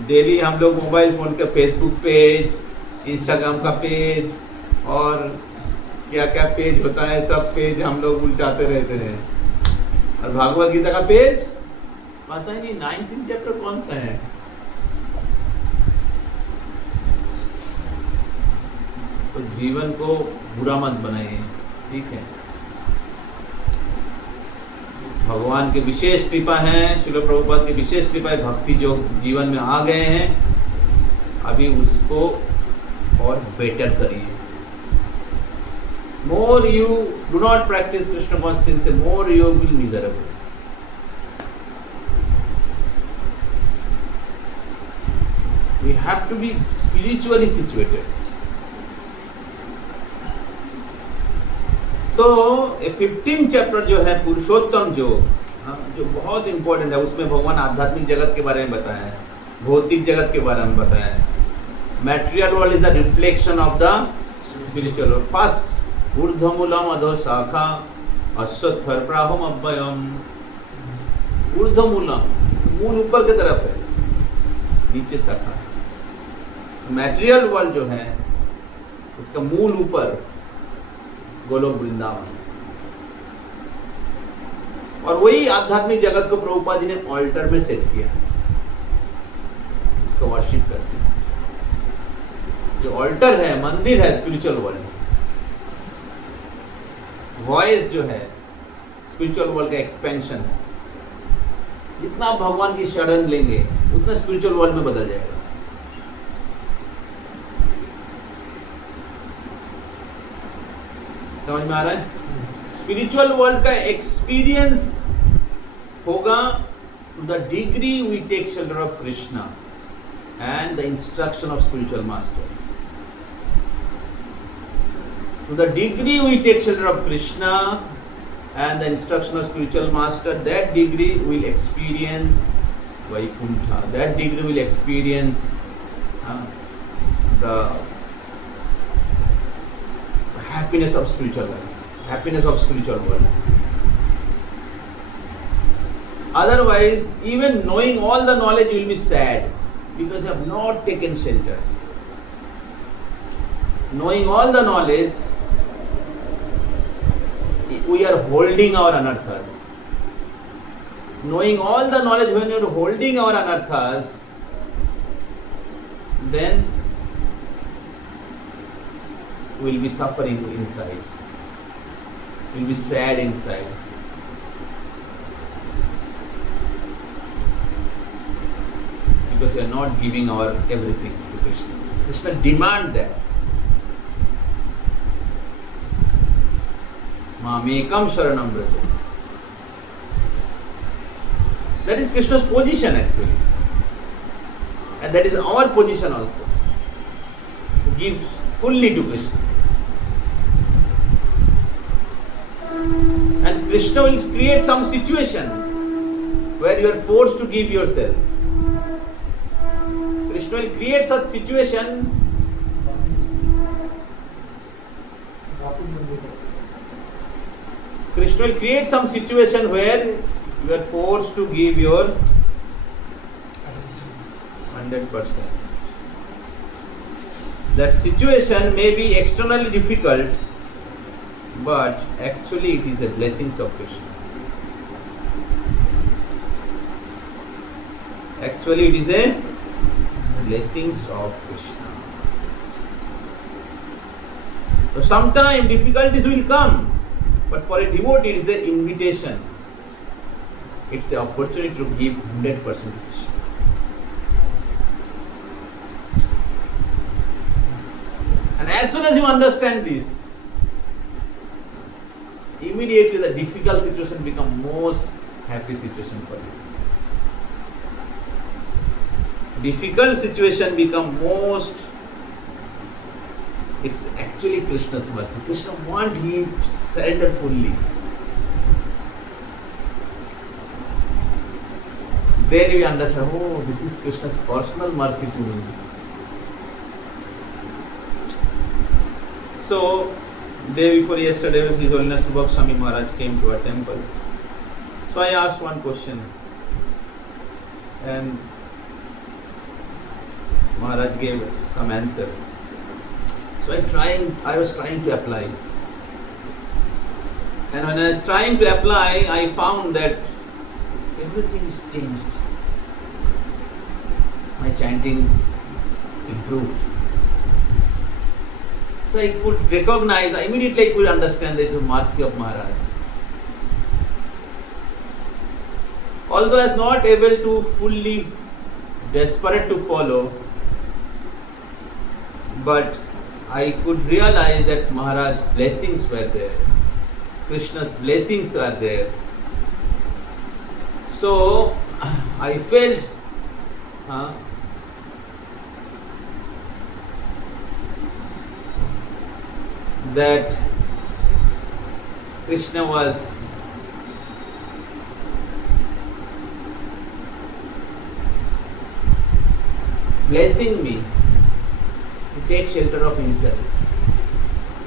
डेली हम लोग मोबाइल फोन का फेसबुक पेज, इंस्टाग्राम का पेज और क्या क्या पेज होता है, सब पेज हम लोग उल्टाते रहते हैं। और भागवत गीता का पेज पता ही नहीं 19 चैप्टर कौन सा है। तो जीवन को बुरा मत बनाइए, ठीक है? भगवान की विशेष कृपा है, श्रील प्रभुपाद की विशेष कृपा है, भक्ति जो जीवन में आ गए हैं, अभी उसको और बेटर करिए। More you do not practice Krishna conscious, more you will miserable. We have to be spiritually situated. तो 15 चैप्टर जो है पुरुषोत्तम योग, जो बहुत इंपॉर्टेंट है, उसमें भगवान आध्यात्मिक जगत के बारे में बताया है, भौतिक जगत के बारे में बताया है। Material world is a reflection of the spiritual world. First, ऊर्ध्वमूलम अधो शाखा अश्वत्थर्प्राहुम अव्ययम। ऊर्ध्वमूलम, मूल ऊपर की तरफ है, नीचे शाखा। मैटेरियल वर्ल्ड जो है उसका मूल ऊपर गोलोक वृंदावन। और वही आध्यात्मिक जगत को प्रभुपाद जी ने ऑल्टर में सेट किया, इसको वर्शिप करते हैं। जो ऑल्टर है, मंदिर है स्पिरिचुअल वर्ल्ड, वॉइस जो है स्पिरिचुअल वर्ल्ड का एक्सपेंशन है। जितना आप भगवान की शरण लेंगे उतना स्पिरिचुअल वर्ल्ड में बदल जाएगा। समझ में आ रहा है? स्पिरिचुअल वर्ल्ड का एक्सपीरियंस होगा to the degree we take shelter of Krishna and the instruction of spiritual master. To the degree we take shelter of Krishna and the instruction of spiritual master, that degree will experience Vaikuntha. That degree will experience the happiness of spiritual life, happiness of spiritual world. Otherwise, even knowing all the knowledge, you will be sad because you have not taken shelter. Knowing all the knowledge, we are holding our anarthas. Knowing all the knowledge, when you are holding our anarthas, then we will be suffering inside. We will be sad inside. Because we are not giving our everything to Krishna. Krishna demand that. Mamekam Sharanam Braja. That is Krishna's position actually. And that is our position also. To give fully to Krishna. And Krishna will create some situation where you are forced to give yourself. Krishna will create such situation Krishna will create some situation where you are forced to give your 100%. That situation may be externally difficult, but actually it is the blessings of Krishna. Actually it is a blessings of Krishna. So sometimes difficulties will come. But for a devotee, it is an invitation. It's an opportunity to give 100% Krishna. And as soon as you understand this, immediately the difficult situation becomes most happy situation for you. Difficult situation become most. It's actually Krishna's mercy. Krishna wants him to surrender fully. Then we understand, oh, this is Krishna's personal mercy to me. So, day before yesterday, His Holiness Subhak Swami Maharaj came to our temple. So I asked one question. And Maharaj gave some answer. So I was trying to apply. And when I was trying to apply, I found that everything is changed. My chanting improved. So I could recognize, immediately I could understand that it was the mercy of Maharaj. Although I was not able to fully desperate to follow, but I could realize that Maharaj's blessings were there. Krishna's blessings were there. So I felt that Krishna was blessing me to take shelter of himself.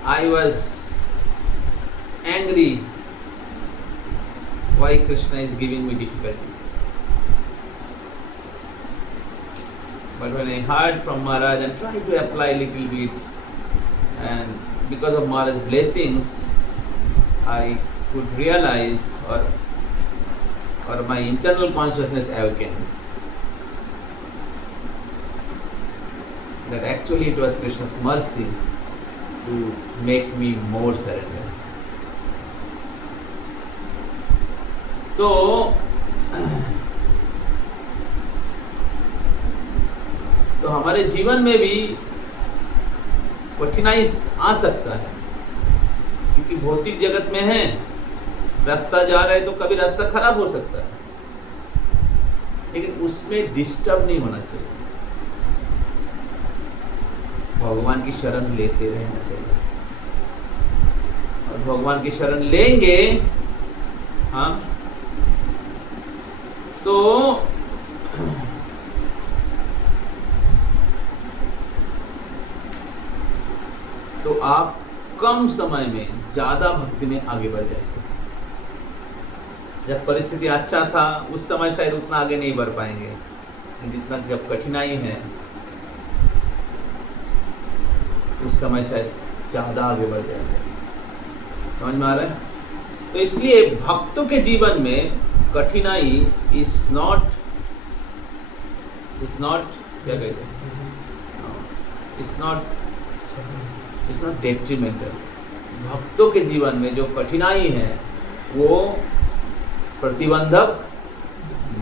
I was angry why Krishna is giving me difficulties. But when I heard from Maharaj and tried to apply a little bit, and because of Maharaj's blessings, I could realize, or or my internal consciousness awakened that actually it was Krishna's mercy to make me more surrender. तो हमारे जीवन में भी कठिनाई आ सकता है, क्योंकि भौतिक जगत में है, रास्ता जा रहे तो कभी रास्ता खराब हो सकता है, लेकिन उसमें डिस्टर्ब नहीं होना चाहिए। भगवान की शरण लेते रहना चाहिए, और भगवान की शरण लेंगे हम तो आप कम समय में ज्यादा भक्ति में आगे बढ़ जाएंगे। जब परिस्थिति अच्छा था उस समय शायद उतना आगे नहीं बढ़ पाएंगे, जितना जब कठिनाई है उस समय शायद ज्यादा आगे बढ़ जाएंगे। समझ में आ रहा है? तो इसलिए भक्तों के जीवन में कठिनाई इज नॉट क्या कहते हैं, इट्स नॉट डेट्रीमेंटल। भक्तों के जीवन में जो कठिनाई है वो प्रतिबंधक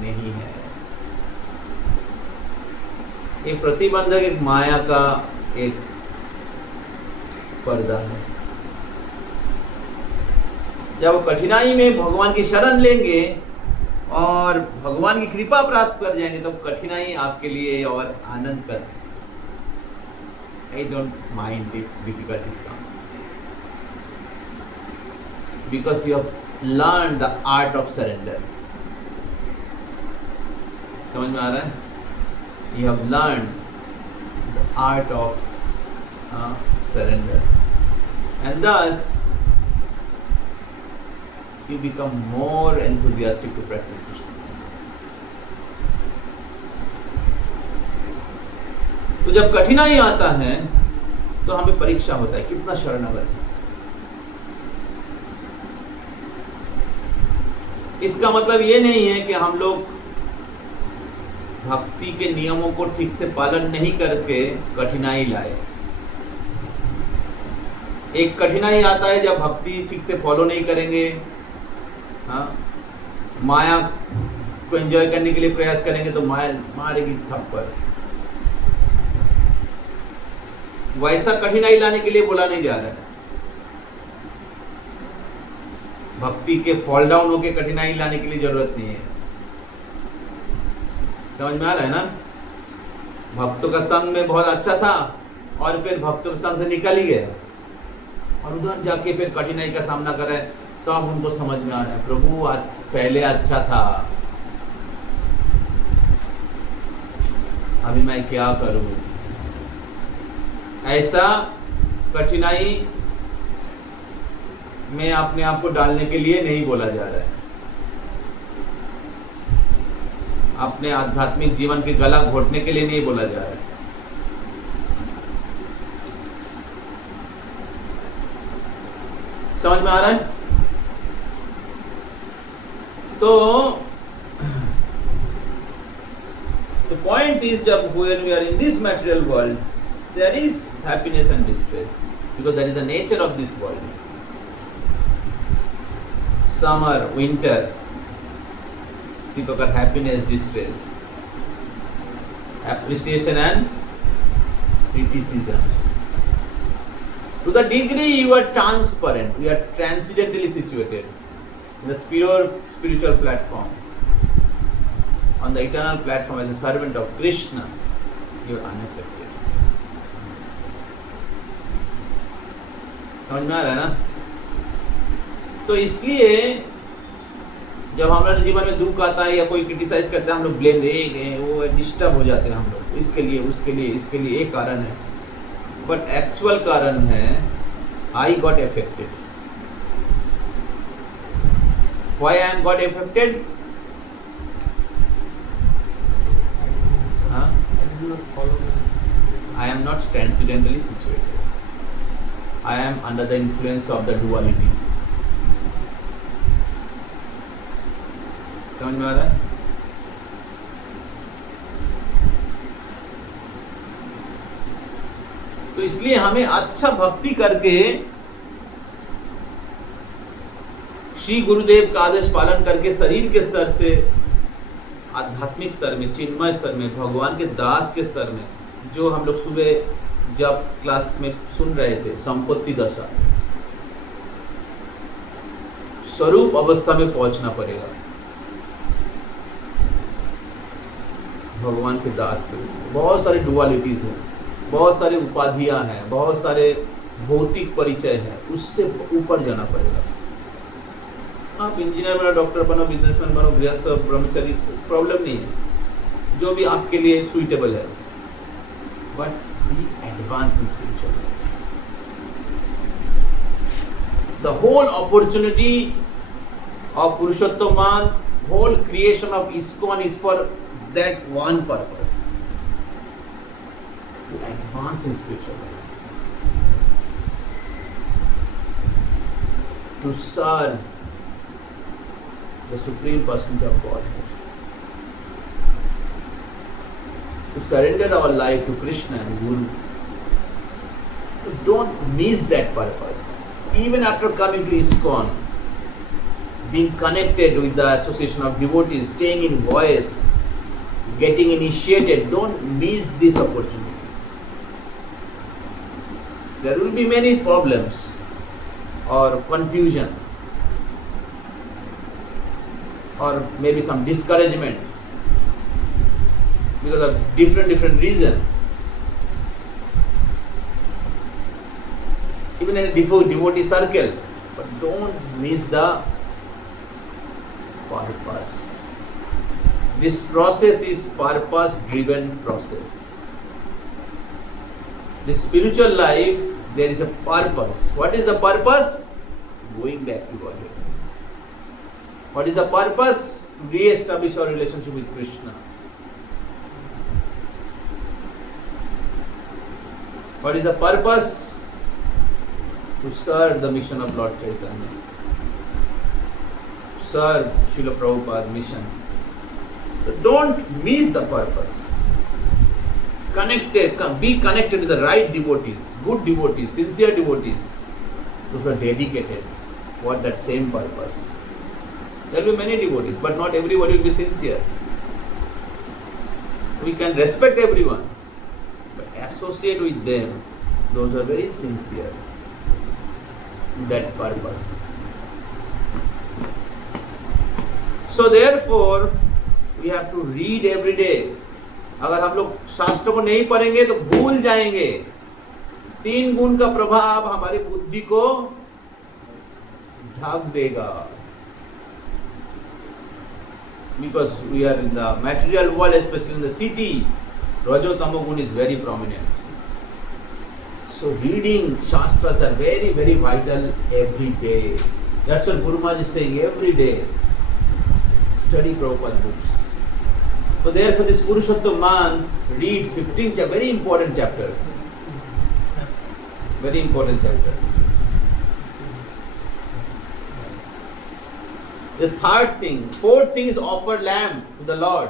नहीं है। ये प्रतिबंधक एक माया का एक पर्दा है। जब कठिनाई में भगवान की शरण लेंगे और भगवान की कृपा प्राप्त कर जाएंगे तो कठिनाई आपके लिए और आनंद कर। I don't mind if difficulties come, because you have learned the art of surrender. समझ में आ रहा है? You have learned the art of surrender, and thus you become more enthusiastic to practice Krishna. तो जब कठिनाई आता है तो हमें परीक्षा होता है कितना शरणागत है। इसका मतलब ये नहीं है कि हम लोग भक्ति के नियमों को ठीक से पालन नहीं करके कठिनाई लाए। एक कठिनाई आता है जब भक्ति ठीक से फॉलो नहीं करेंगे, हाँ, माया को एंजॉय करने के लिए प्रयास करेंगे तो माया मारेगी थप्पड़। वैसा कठिनाई लाने के लिए बोला नहीं जा रहा है। भक्ति के फॉल डाउन होके कठिनाई लाने के लिए जरूरत नहीं है। समझ में आ रहा है ना? भक्तों का संग में बहुत अच्छा था और फिर भक्तों के संग से निकल ही गए और उधर जाके फिर कठिनाई का सामना कर रहे हैं, तो अब उनको समझ में आ रहा है प्रभु आज पहले अच्छा था, अभी मैं क्या करूं। ऐसा कठिनाई में अपने आप को डालने के लिए नहीं बोला जा रहा है। अपने आध्यात्मिक जीवन के गला घोटने के लिए नहीं बोला जा रहा है। समझ में आ रहा है? तो the point is, जब when we are in this material world, there is happiness and distress, because that is the nature of this world. Summer, winter, इसी प्रकार happiness, distress, appreciation and criticism. To the degree you are transparent, you are transcendently situated in the spiritual platform, on the eternal platform as a servant of Krishna, you are unaffected. समझ में आ रहा है ना? तो इसलिए जब हमारे जीवन में दुख आता है या कोई क्रिटिसाइज करता है, हम लोग ब्लेम देंगे, वो डिस्टर्ब हो जाते हैं हम लोग, इसके लिए उसके लिए इसके लिए एक कारण है, बट एक्चुअल कारण है I got affected. Why I am got affected? I am not transcendentally situated. I am under the influence of the dualities. समझ में आ रहा है? तो इसलिए हमें अच्छा भक्ति करके श्री गुरुदेव का आदेश पालन करके शरीर के स्तर से आध्यात्मिक स्तर में, चिन्मय स्तर में, भगवान के दास के स्तर में, जो हम लोग सुबह जब क्लास में सुन रहे थे, संपत्ति दशा, स्वरूप अवस्था में पहुंचना पड़ेगा भगवान के दास के रूप। बहुत सारी डुअलिटीज हैं, बहुत सारी उपाधियां हैं, बहुत सारे भौतिक परिचय हैं, उससे ऊपर जाना पड़ेगा। आप इंजीनियर बनो, डॉक्टर बनो, बिजनेसमैन बनो, गृहस्थ, ब्रह्मचारी, प्रॉब्लम नहीं है, जो भी आपके लिए सुइटेबल है, but be advance in spiritual life. The whole opportunity of Purushottam, whole creation of ISKCON is for that one purpose, to advance in spiritual life, to serve the Supreme Personality of Godhead, to surrender our life to Krishna and Guru. So don't miss that purpose. Even after coming to ISKCON, being connected with the association of devotees, staying in voice, getting initiated, don't miss this opportunity. There will be many problems or confusion or maybe some discouragement because of different reasons. Even in a devotee circle, but don't miss the purpose. This process is purpose driven process. The spiritual life, there is a purpose. What is the purpose? Going back to Godhead. What is the purpose? To re-establish our relationship with Krishna. What is the purpose? To serve the mission of Lord Chaitanya, serve Srila Prabhupada mission. So don't miss the purpose. Be connected with the right devotees, good devotees, sincere devotees, those are dedicated for that same purpose. There will be many devotees, but not everybody will be sincere. We can respect everyone, but associate with them, those are very sincere in that purpose. So therefore, we have to read every day. अगर हम लोग शास्त्र को नहीं पढ़ेंगे तो भूल जाएंगे। 3 गुण का प्रभाव हमारी बुद्धि को ढक देगा। Because we are in the material world, especially in the city, Rajo Tamo gun is very prominent. So reading shastras are very vital every day. That's what Guru Maharaj is saying, every day. Study Prabhupada books. So therefore this Purushottam month, read 15th chapter, very important chapter. Very important chapter. The fourth thing is offer lamb to the Lord.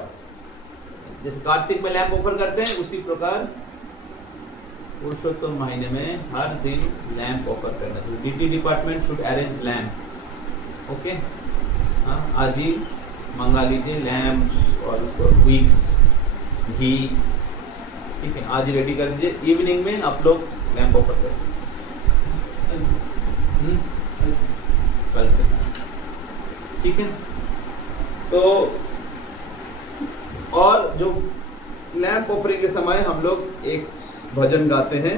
जैसे कार्तिक में lamp offer करते हैं, उसी प्रकार पुरुषोत्तम महीने में हर दिन lamp offer करना। तो DT department should arrange lamp. Okay, हाँ, आज ही मंगा लीजिए लैम्प और उसको विक्स, घी, ठीक है, आज ही रेडी कर दीजिए। इवनिंग में आप लोग लैम्प ऑफर कर सकते हैं कल से, ठीक है। तो और जो लैम्प ऑफरिंग के समय हम लोग एक भजन गाते हैं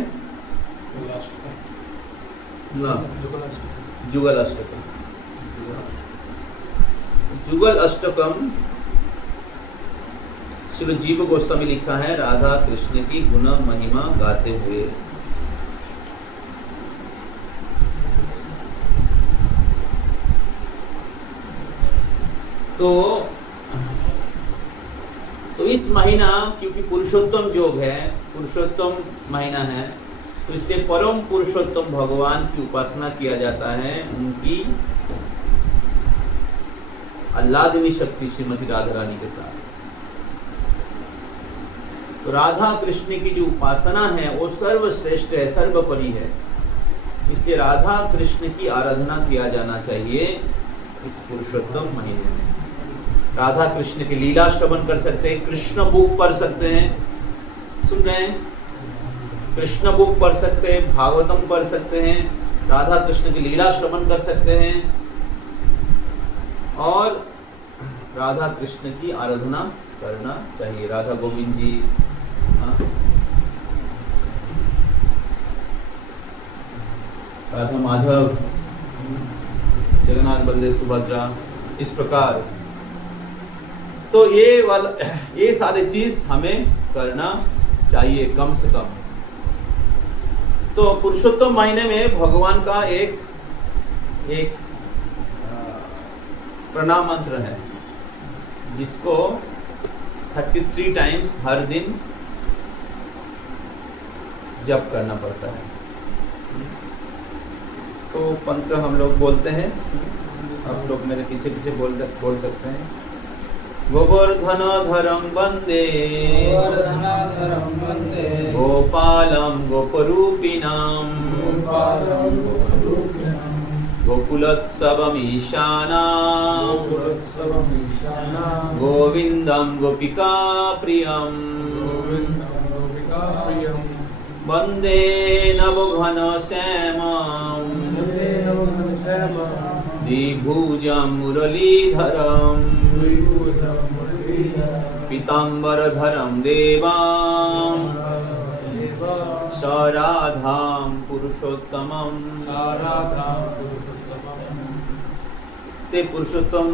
ना, जुगल अष्टकम। जुगल अष्टकम श्री जीव गोस्वामी लिखा है, राधा कृष्ण की गुण महिमा गाते हुए। तो इस महीना क्योंकि पुरुषोत्तम योग है, पुरुषोत्तम महीना है, तो इसलिए परम पुरुषोत्तम भगवान की उपासना किया जाता है, उनकी आह्लादिनी शक्ति श्रीमती राधा रानी के साथ। तो राधा कृष्ण की जो उपासना है वो सर्वश्रेष्ठ है, सर्वोपरि है। इसलिए राधा कृष्ण की आराधना किया जाना चाहिए इस पुरुषोत्तम महीने में। राधा कृष्ण की लीला श्रवण कर सकते हैं, कृष्ण बुक पढ़ सकते हैं, सुन रहे हैं, कृष्ण बुक पढ़ सकते हैं, भागवतम पढ़ सकते हैं, राधा कृष्ण की लीला श्रवण कर सकते हैं और राधा कृष्ण की आराधना करना चाहिए। राधा गोविंद जी, राधा माधव, जगन्नाथ बलदेव सुभद्रा, इस प्रकार। तो ये सारे चीज हमें करना चाहिए कम से कम। तो पुरुषोत्तम महीने में भगवान का एक प्रणाम मंत्र है जिसको 33 टाइम्स हर दिन जप करना पड़ता है। तो मंत्र हम लोग बोलते हैं, आप लोग मेरे पीछे पीछे बोल सकते हैं। गोवर्धनधरं वन्दे गोपालं गोपरूपिणां गोकुलोत्सवमीशानां गोविन्दं गोपिकाप्रियं वन्दे नवघनश्यामं द्विभुजं मुरलीधरं पीताम्बरधरं देवां सराधां पुरुषोत्तमं। ते पुरुषोत्तम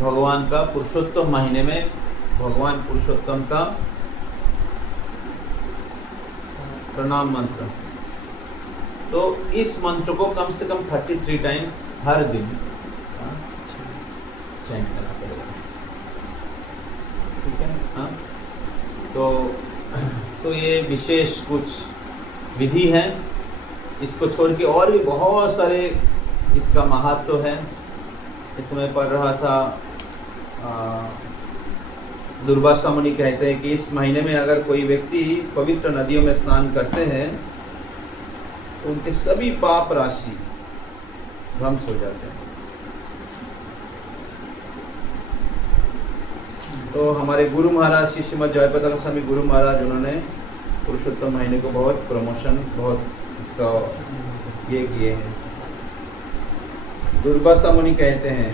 भगवान का पुरुषोत्तम महीने में भगवान पुरुषोत्तम का प्रणाम मंत्र। तो इस मंत्र को कम से कम 33 टाइम्स हर दिन चैंट करना पड़ेगा, ठीक है। हाँ, तो ये विशेष कुछ विधि है। इसको छोड़ के और भी बहुत सारे इसका महत्व है। इस समय पढ़ रहा था, दुर्वासा मुनि कहते हैं कि इस महीने में अगर कोई व्यक्ति पवित्र नदियों में स्नान करते हैं तो उनके सभी पाप राशि ध्वंस हो जाते हैं। तो हमारे गुरु महाराज श्री श्रीमद जयपताका स्वामी गुरु महाराज, उन्होंने पुरुषोत्तम महीने को बहुत प्रमोशन, बहुत इसका ये किए हैं। दुर्वासा मुनि कहते हैं,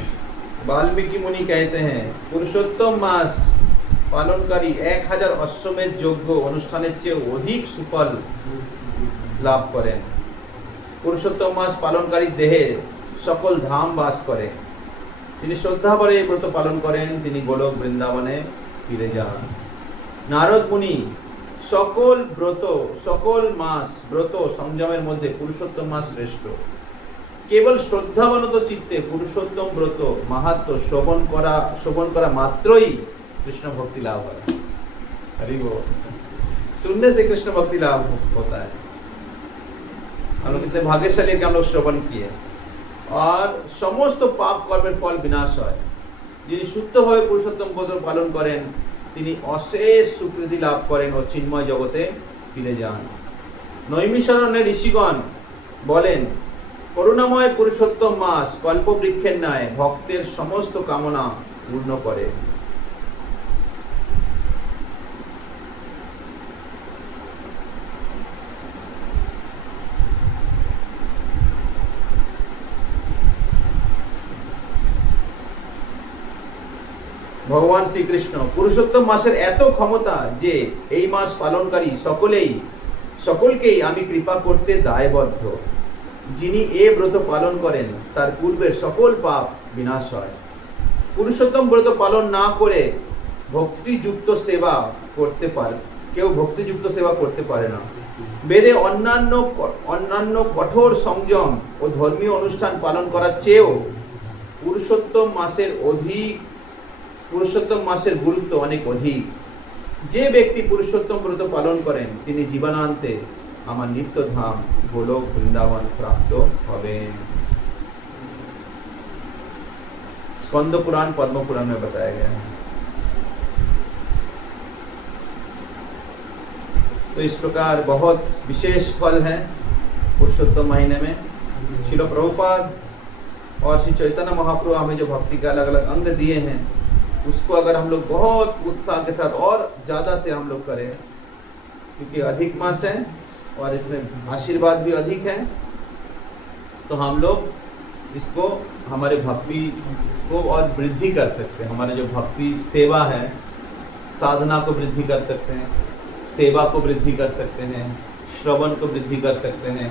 वाल्मीकि मुनि कहते हैं, पुरुषोत्तम मास পালনকারী 1000 অশ্বমেধ যজ্ঞ অনুষ্ঠানের চেয়ে অধিক সুফল লাভ করেন। পুরুষোত্তম মাস পালনকারী দেহে সকল ধাম বাস করে। তিনি শ্রদ্ধা ভরে এই ব্রত পালন করেন, তিনি গোলক বৃন্দাবনে ফিরে যান। নারদ মুনি সকল ব্রত, সকল মাস ব্রত সংযমের মধ্যে পুরুষোত্তম মাস শ্রেষ্ঠ। কেবল শ্রদ্ধাবনত চিত্তে পুরুষোত্তম ব্রত মাহাত্ম্য শ্রবণ করা মাত্রই कृष्ण भक्ति लाभ है। हरि बोल। सुनने से कृष्ण भक्ति लाभ होता है। हम लोग कितने भाग्यशाली कि हम लोग श्रवण किए और समस्त पाप कर्मेर फल विनाश হয়। যিনি শুদ্ধভাবে পুরুষোত্তম ব্রত পালন করেন তিনি অশেষ সুকৃতি লাভ করেন ও চিন্ময় জগতে ফিরে যান। নৈমিষারণ্যের ঋষিগণ বলেন, করুণাময় পুরুষোত্তম মাস কল্পবৃক্ষের ন্যায় ভক্তের সমস্ত কামনা পূর্ণ করে। ভগবান শ্রীকৃষ্ণ পুরুষোত্তম মাসের এত ক্ষমতা যে এই মাস পালনকারী সকলকেই আমি কৃপা করতে দায়বদ্ধ। যিনি এ ব্রত পালন করেন তার পূর্বের সকল পাপ বিনাশ হয়। পুরুষোত্তম ব্রত পালন না করে ভক্তিযুক্ত সেবা করতে পারে, কেউ ভক্তিযুক্ত সেবা করতে পারে না। বেদে অন্যান্য কঠোর সংযম ও ধর্মীয় অনুষ্ঠান পালন করার চেয়েও পুরুষোত্তম মাসের গুরুত্ব অনেক অধিক। যে ব্যক্তি পুরুষোত্তম ব্রত পালন করেন তিনি জীবনান্তে আমার নিত্য ধাম গোলক বৃন্দাবন প্রাপ্ত হবেন। स्कंद पुराण पद्म पुराण में बताया गया है। तो इस प्रकार बहुत विशेष फल है पुरुषोत्तम महीने में। श्रील प्रभुपाद और श्री चैतन्य महाप्रभु हमें जो भक्ति के अलग अलग अंग दिए हैं, उसको अगर हम लोग बहुत उत्साह के साथ और ज़्यादा से हम लोग करें, क्योंकि अधिक मास है और इसमें आशीर्वाद भी अधिक है, तो हम लोग इसको हमारे भक्ति को और वृद्धि कर सकते हैं। हमारे जो भक्ति सेवा है, साधना को वृद्धि कर सकते हैं, सेवा को वृद्धि कर सकते हैं, श्रवण को वृद्धि कर सकते हैं।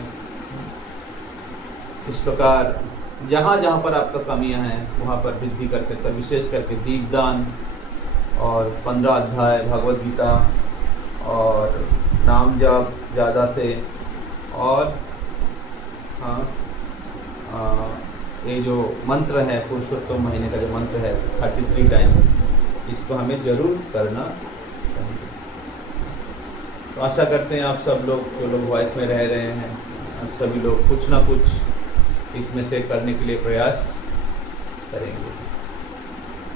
इस प्रकार जहाँ जहाँ पर आपका कमियाँ हैं वहाँ पर वृद्धि कर सकते हैं। विशेष करके दीपदान और 15 अध्याय भगवद गीता और नाम जप ज़्यादा से, और ये जो मंत्र है पुरुषोत्तम महीने का जो मंत्र है 33 टाइम्स, इसको हमें जरूर करना चाहिए। तो आशा करते हैं आप सब लोग जो लोग वॉइस में रह रहे हैं, आप सभी लोग कुछ ना कुछ इसमें से करने के लिए प्रयास करेंगे।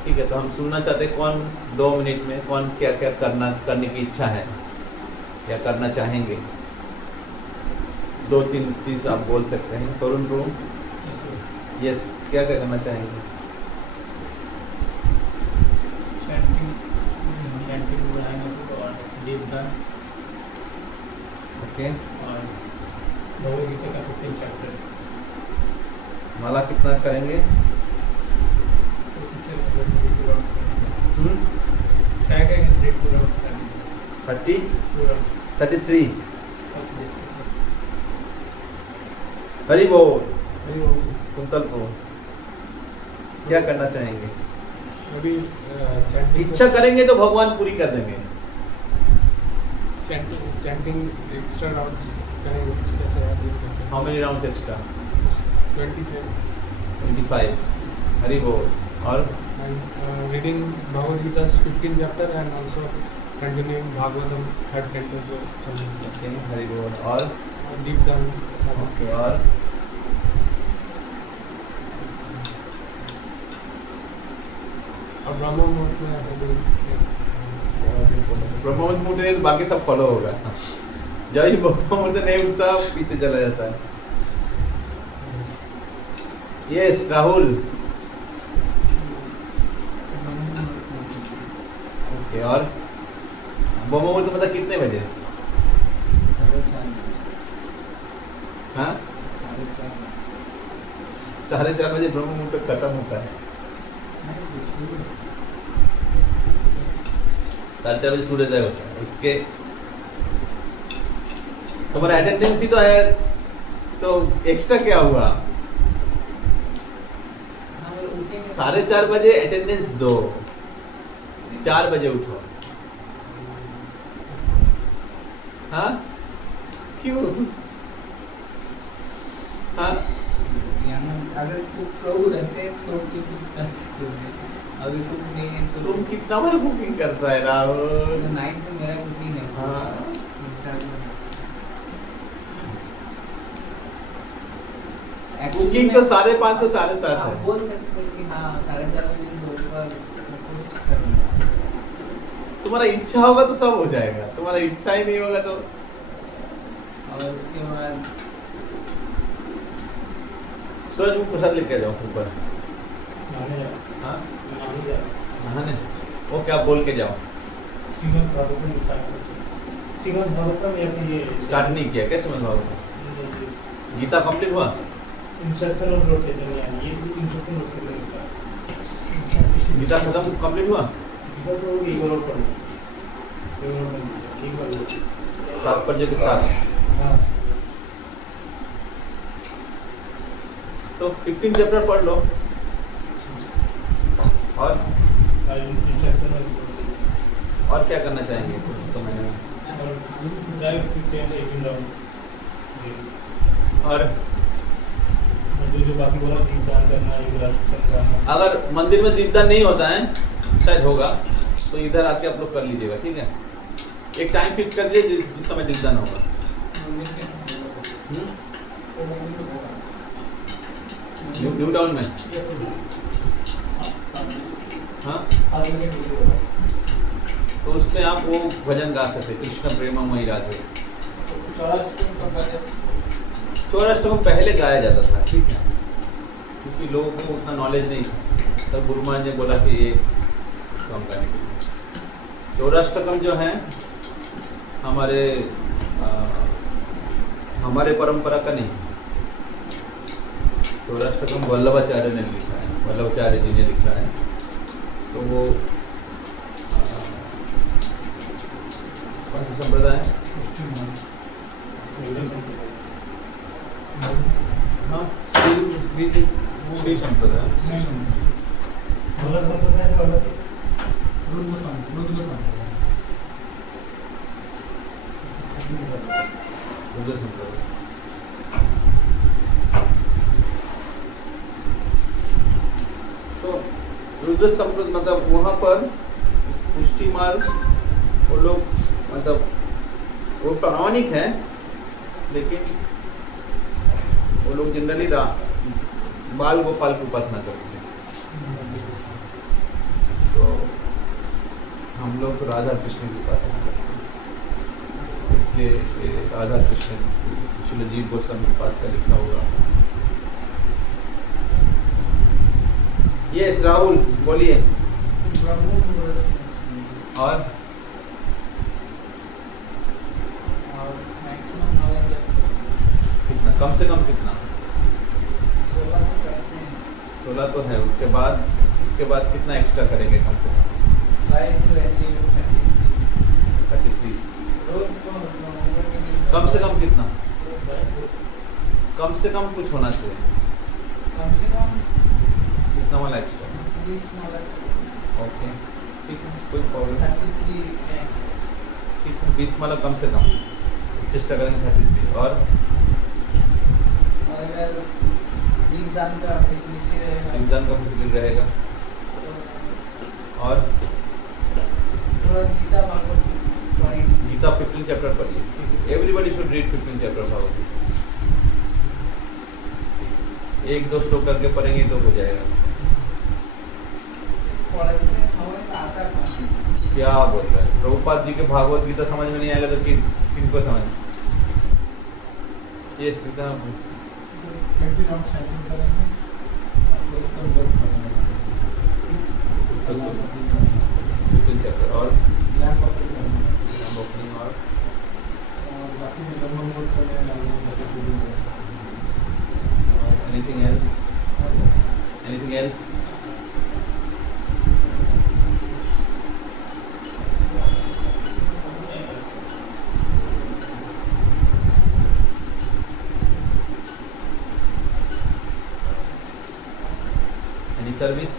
ठीक है, तो हम सुनना चाहते हैं कौन 2 मिनट में कौन क्या क्या करने की इच्छा है या करना चाहेंगे। 2-3 चीज़ आप बोल सकते हैं। तरुण ब्रो, यस, क्या क्या करना चाहेंगे? ओके, और भगवद गीता का 15 चैप्टर माला कितना करेंगे? कोशिश करेंगे क्या करेंगे 33 हरि बोल। कुंतल को क्या करना चाहेंगे? अभी इच्छा करेंगे तो भगवान पूरी कर देंगे। चैंटिंग एक्स्ट्रा राउंड्स करेंगे। How many rounds extra? 25। Hari बोल। और reading Bhagavad Gita 15 chapter and also continuing Bhagavatam 3rd canto जो चल रही है। हरि बोल। और दीपदान। ओके, और ब्रह्म मुहूर्त में ब्रह्म मुहूर्त में बाकी सब फॉलो होगा। जब ब्रह्म मुहूर्त नहीं, उत्साह पीछे चला जाता है। यस राहुल। ओके, और ब्रह्म मुहूर्त मतलब कितने बजे? 4:30 4:30 बजे ब्रह्म मुहूर्त खत्म होता है। 4:30 बजे सूर्योदय होता है। उसके तुम्हारा अटेंडेंस ही तो है, तो एक्स्ट्रा क्या हुआ? 4:30 बजे अटेंडेंस दो, 4 बजे उठो। हाँ, क्यों? हाँ, अगर कुक रहते तो कुछ कर सकते हो, अगर कुक नहीं है तो तुम कितना बार कुकिंग करता है राहुल? नाइट में मेरा कुकिंग है। हाँ, कुकिंग तो 5:30 से 7:30 आप है। बोल सकते हो कि हाँ 4:30 बजे दोपहर कोशिश करूँगा। तुम्हारा इच्छा होगा तो सब हो जाएगा, तुम्हारा इच्छा ही नहीं होगा तो। और उसके बाद सूरज को प्रसाद लेके जाओ ऊपर। हाँ, नहाने। ओके, आप बोल के जाओ। श्रीमद् भागवतम या फिर ये स्टार्ट नहीं किया क्या श्रीमद् भागवतम? गीता कंप्लीट हुआ? इंसर्शन ऑफ लॉर्ड चैतन्य, ये इंसर्शन ऑफ चैतन्य का गीता खत्म कंप्लीट हुआ? गीता तो एक और पढ़ो, एक बार तात्पर्य के साथ। हाँ, तो 15 चैप्टर पढ़ लो। और इंसर्शन ऑफ लॉर्ड और क्या करना चाहेंगे तो मैंने? और डायरेक्ट चेंज 18 राउंड, और जो बाकी बोला दीपदान करना, युवराष्ट्रम करना। अगर मंदिर में दीपदान नहीं होता है, शायद होगा, तो इधर आके आप लोग कर लीजिएगा। ठीक है, एक टाइम फिक्स कर दीजिए जिस समय दीपदान होगा। न्यू टाउन में हाँ, आगे के वीडियो होगा। तो उसमें आप वो भजन गा सकते, कृष्ण प्रेममयी राधे। चौराष्टकम कब गाते हैं? चौराष्टकम पहले गाया जाता था, ठीक है, क्योंकि लोगों को उतना नॉलेज नहीं था, तब गुरु महाराज ने बोला कि ये सॉन्ग गाने के लिए। चौराष्टकम जो है हमारे हमारे परंपरा का नहीं। चौराष्टकम वल्लभाचार्य ने लिखा है, वल्लभाचार्य जी ने लिखा है। तो वो कौन सा संप्रदाय है? हाँ, श्री संप्रदाय। भोला संप्रदाय का अलग है। रुद्र संप्रदाय। रुद्र संप्रदाय। तो रुद्र संप्रदाय मतलब वहाँ पर पुष्टि मार्ग वो लोग मतलब वो प्रामाणिक है, लेकिन वो लोग जनरली बाल गोपाल की उपासना करते हैं। तो हम लोग तो राधा कृष्ण की उपासना करते हैं, इसलिए ये राधा कृष्ण श्री जीव गोस्वामी पाद का लिखा होगा। यस राहुल बोलिए। और कितना, कम से कम कितना? 16 तो है, उसके बाद कितना एक्स्ट्रा करेंगे कम से कम? 33। कम से कम कितना? कम से कम कुछ होना चाहिए, कितना वाला एक्स्ट्रा? ओके, ठीक है, कोई प्रॉब्लम। ठीक है, 20 वाला कम से कम चेष्टा करेंगे। 33। और दीपदान का फैसिलिटी रहेगा। और गीता 15 चैप्टर पढ़िए। Everybody should read 15 chapter Bhagavat. 1-2 श्लोक करके पढ़ेंगे तो हो जाएगा। क्या बोल रहे हैं? प्रभुपाद जी के भागवत गीता समझ में नहीं आएगा तो किनको समझ? ये स्थिति 20 राउंड साइकिल करेंगे, आपको उत्तम वर्क करेंगे। 15 चैप्टर और लैंप ओपनिंग करेंगे, ओपनिंग और बाकी में नंबर नोट करेंगे, नंबर से शुरू करेंगे। anything else? Any service?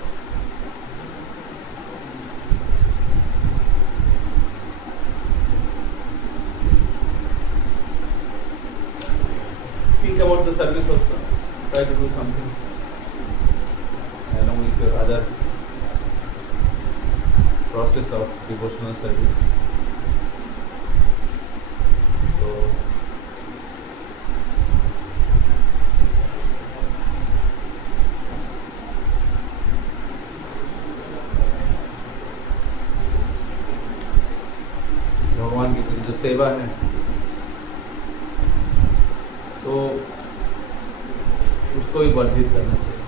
Think about the service also. Try to do something along with your other process of devotional service. So भगवान की जो सेवा है तो उसको भी वर्धित करना चाहिए।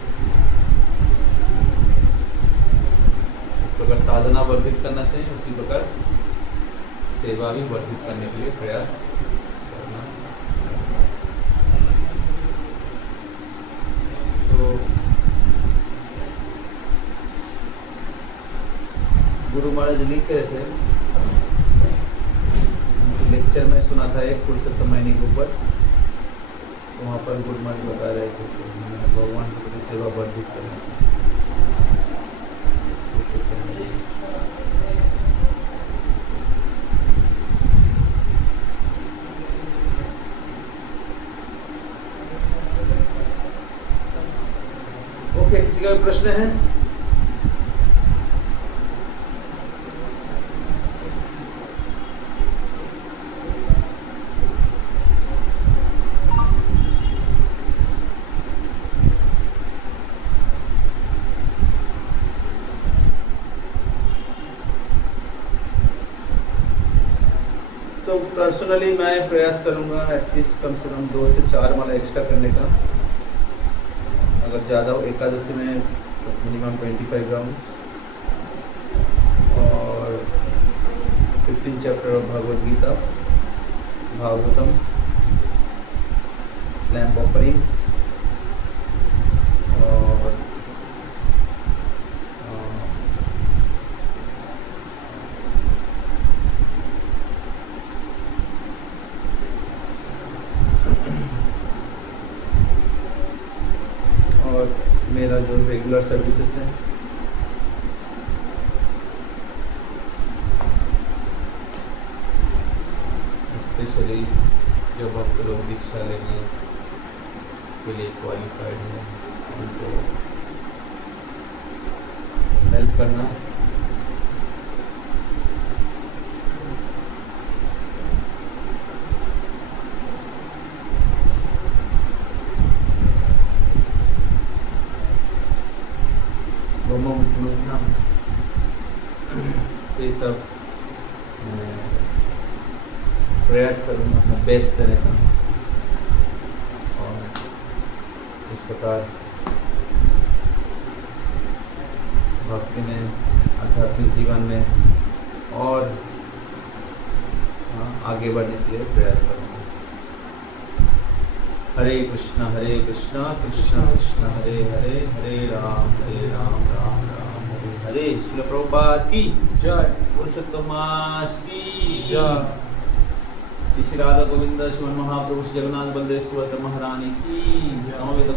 इस प्रकार साधना वर्धित करना चाहिए, उसी प्रकार सेवा भी वर्धित करने के लिए प्रयास करना। तो गुरु महाराज लिख रहे थे, लेक्चर में सुना था एक पुरुषोत्तम महीने के ऊपर, तो वहाँ पर गुरु महाराज बता रहे थे कि भगवान के प्रति सेवा वर्धित करना चाहिए। ओके, किसी का प्रश्न है? पर्सनली मैं प्रयास करूँगा एटलीस्ट कम से कम 2 से 4 माला एक्स्ट्रा करने का। अगर ज़्यादा हो एकादशी में तो मिनिमम 25 ग्राम और 15 chapter of Bhagavad Gita, Bhagavatam, lamp offering और मेरा जो रेगुलर सर्विसेज है स्पेशली जो भक्त लोग दीक्षा लेने के लिए क्वालिफाइड है उनको हेल्प करना। ये सब मैं प्रयास करूँगा अपना बेस्ट देने का और इस प्रकार भक्ति में आध्यात्मिक जीवन में और आगे बढ़ने के लिए प्रयास करूँगा। हरे कृष्णा कृष्णा कृष्णा हरे हरे, हरे राम राम राम हरे हरे। श्रील प्रभुपाद की जय। पुरुषोत्तम मास की जय। श्री राधा गोविंद श्रीमन महाप्रभु श्री जगन्नाथ बलदेव सुभद्रा महारानी की। समवेत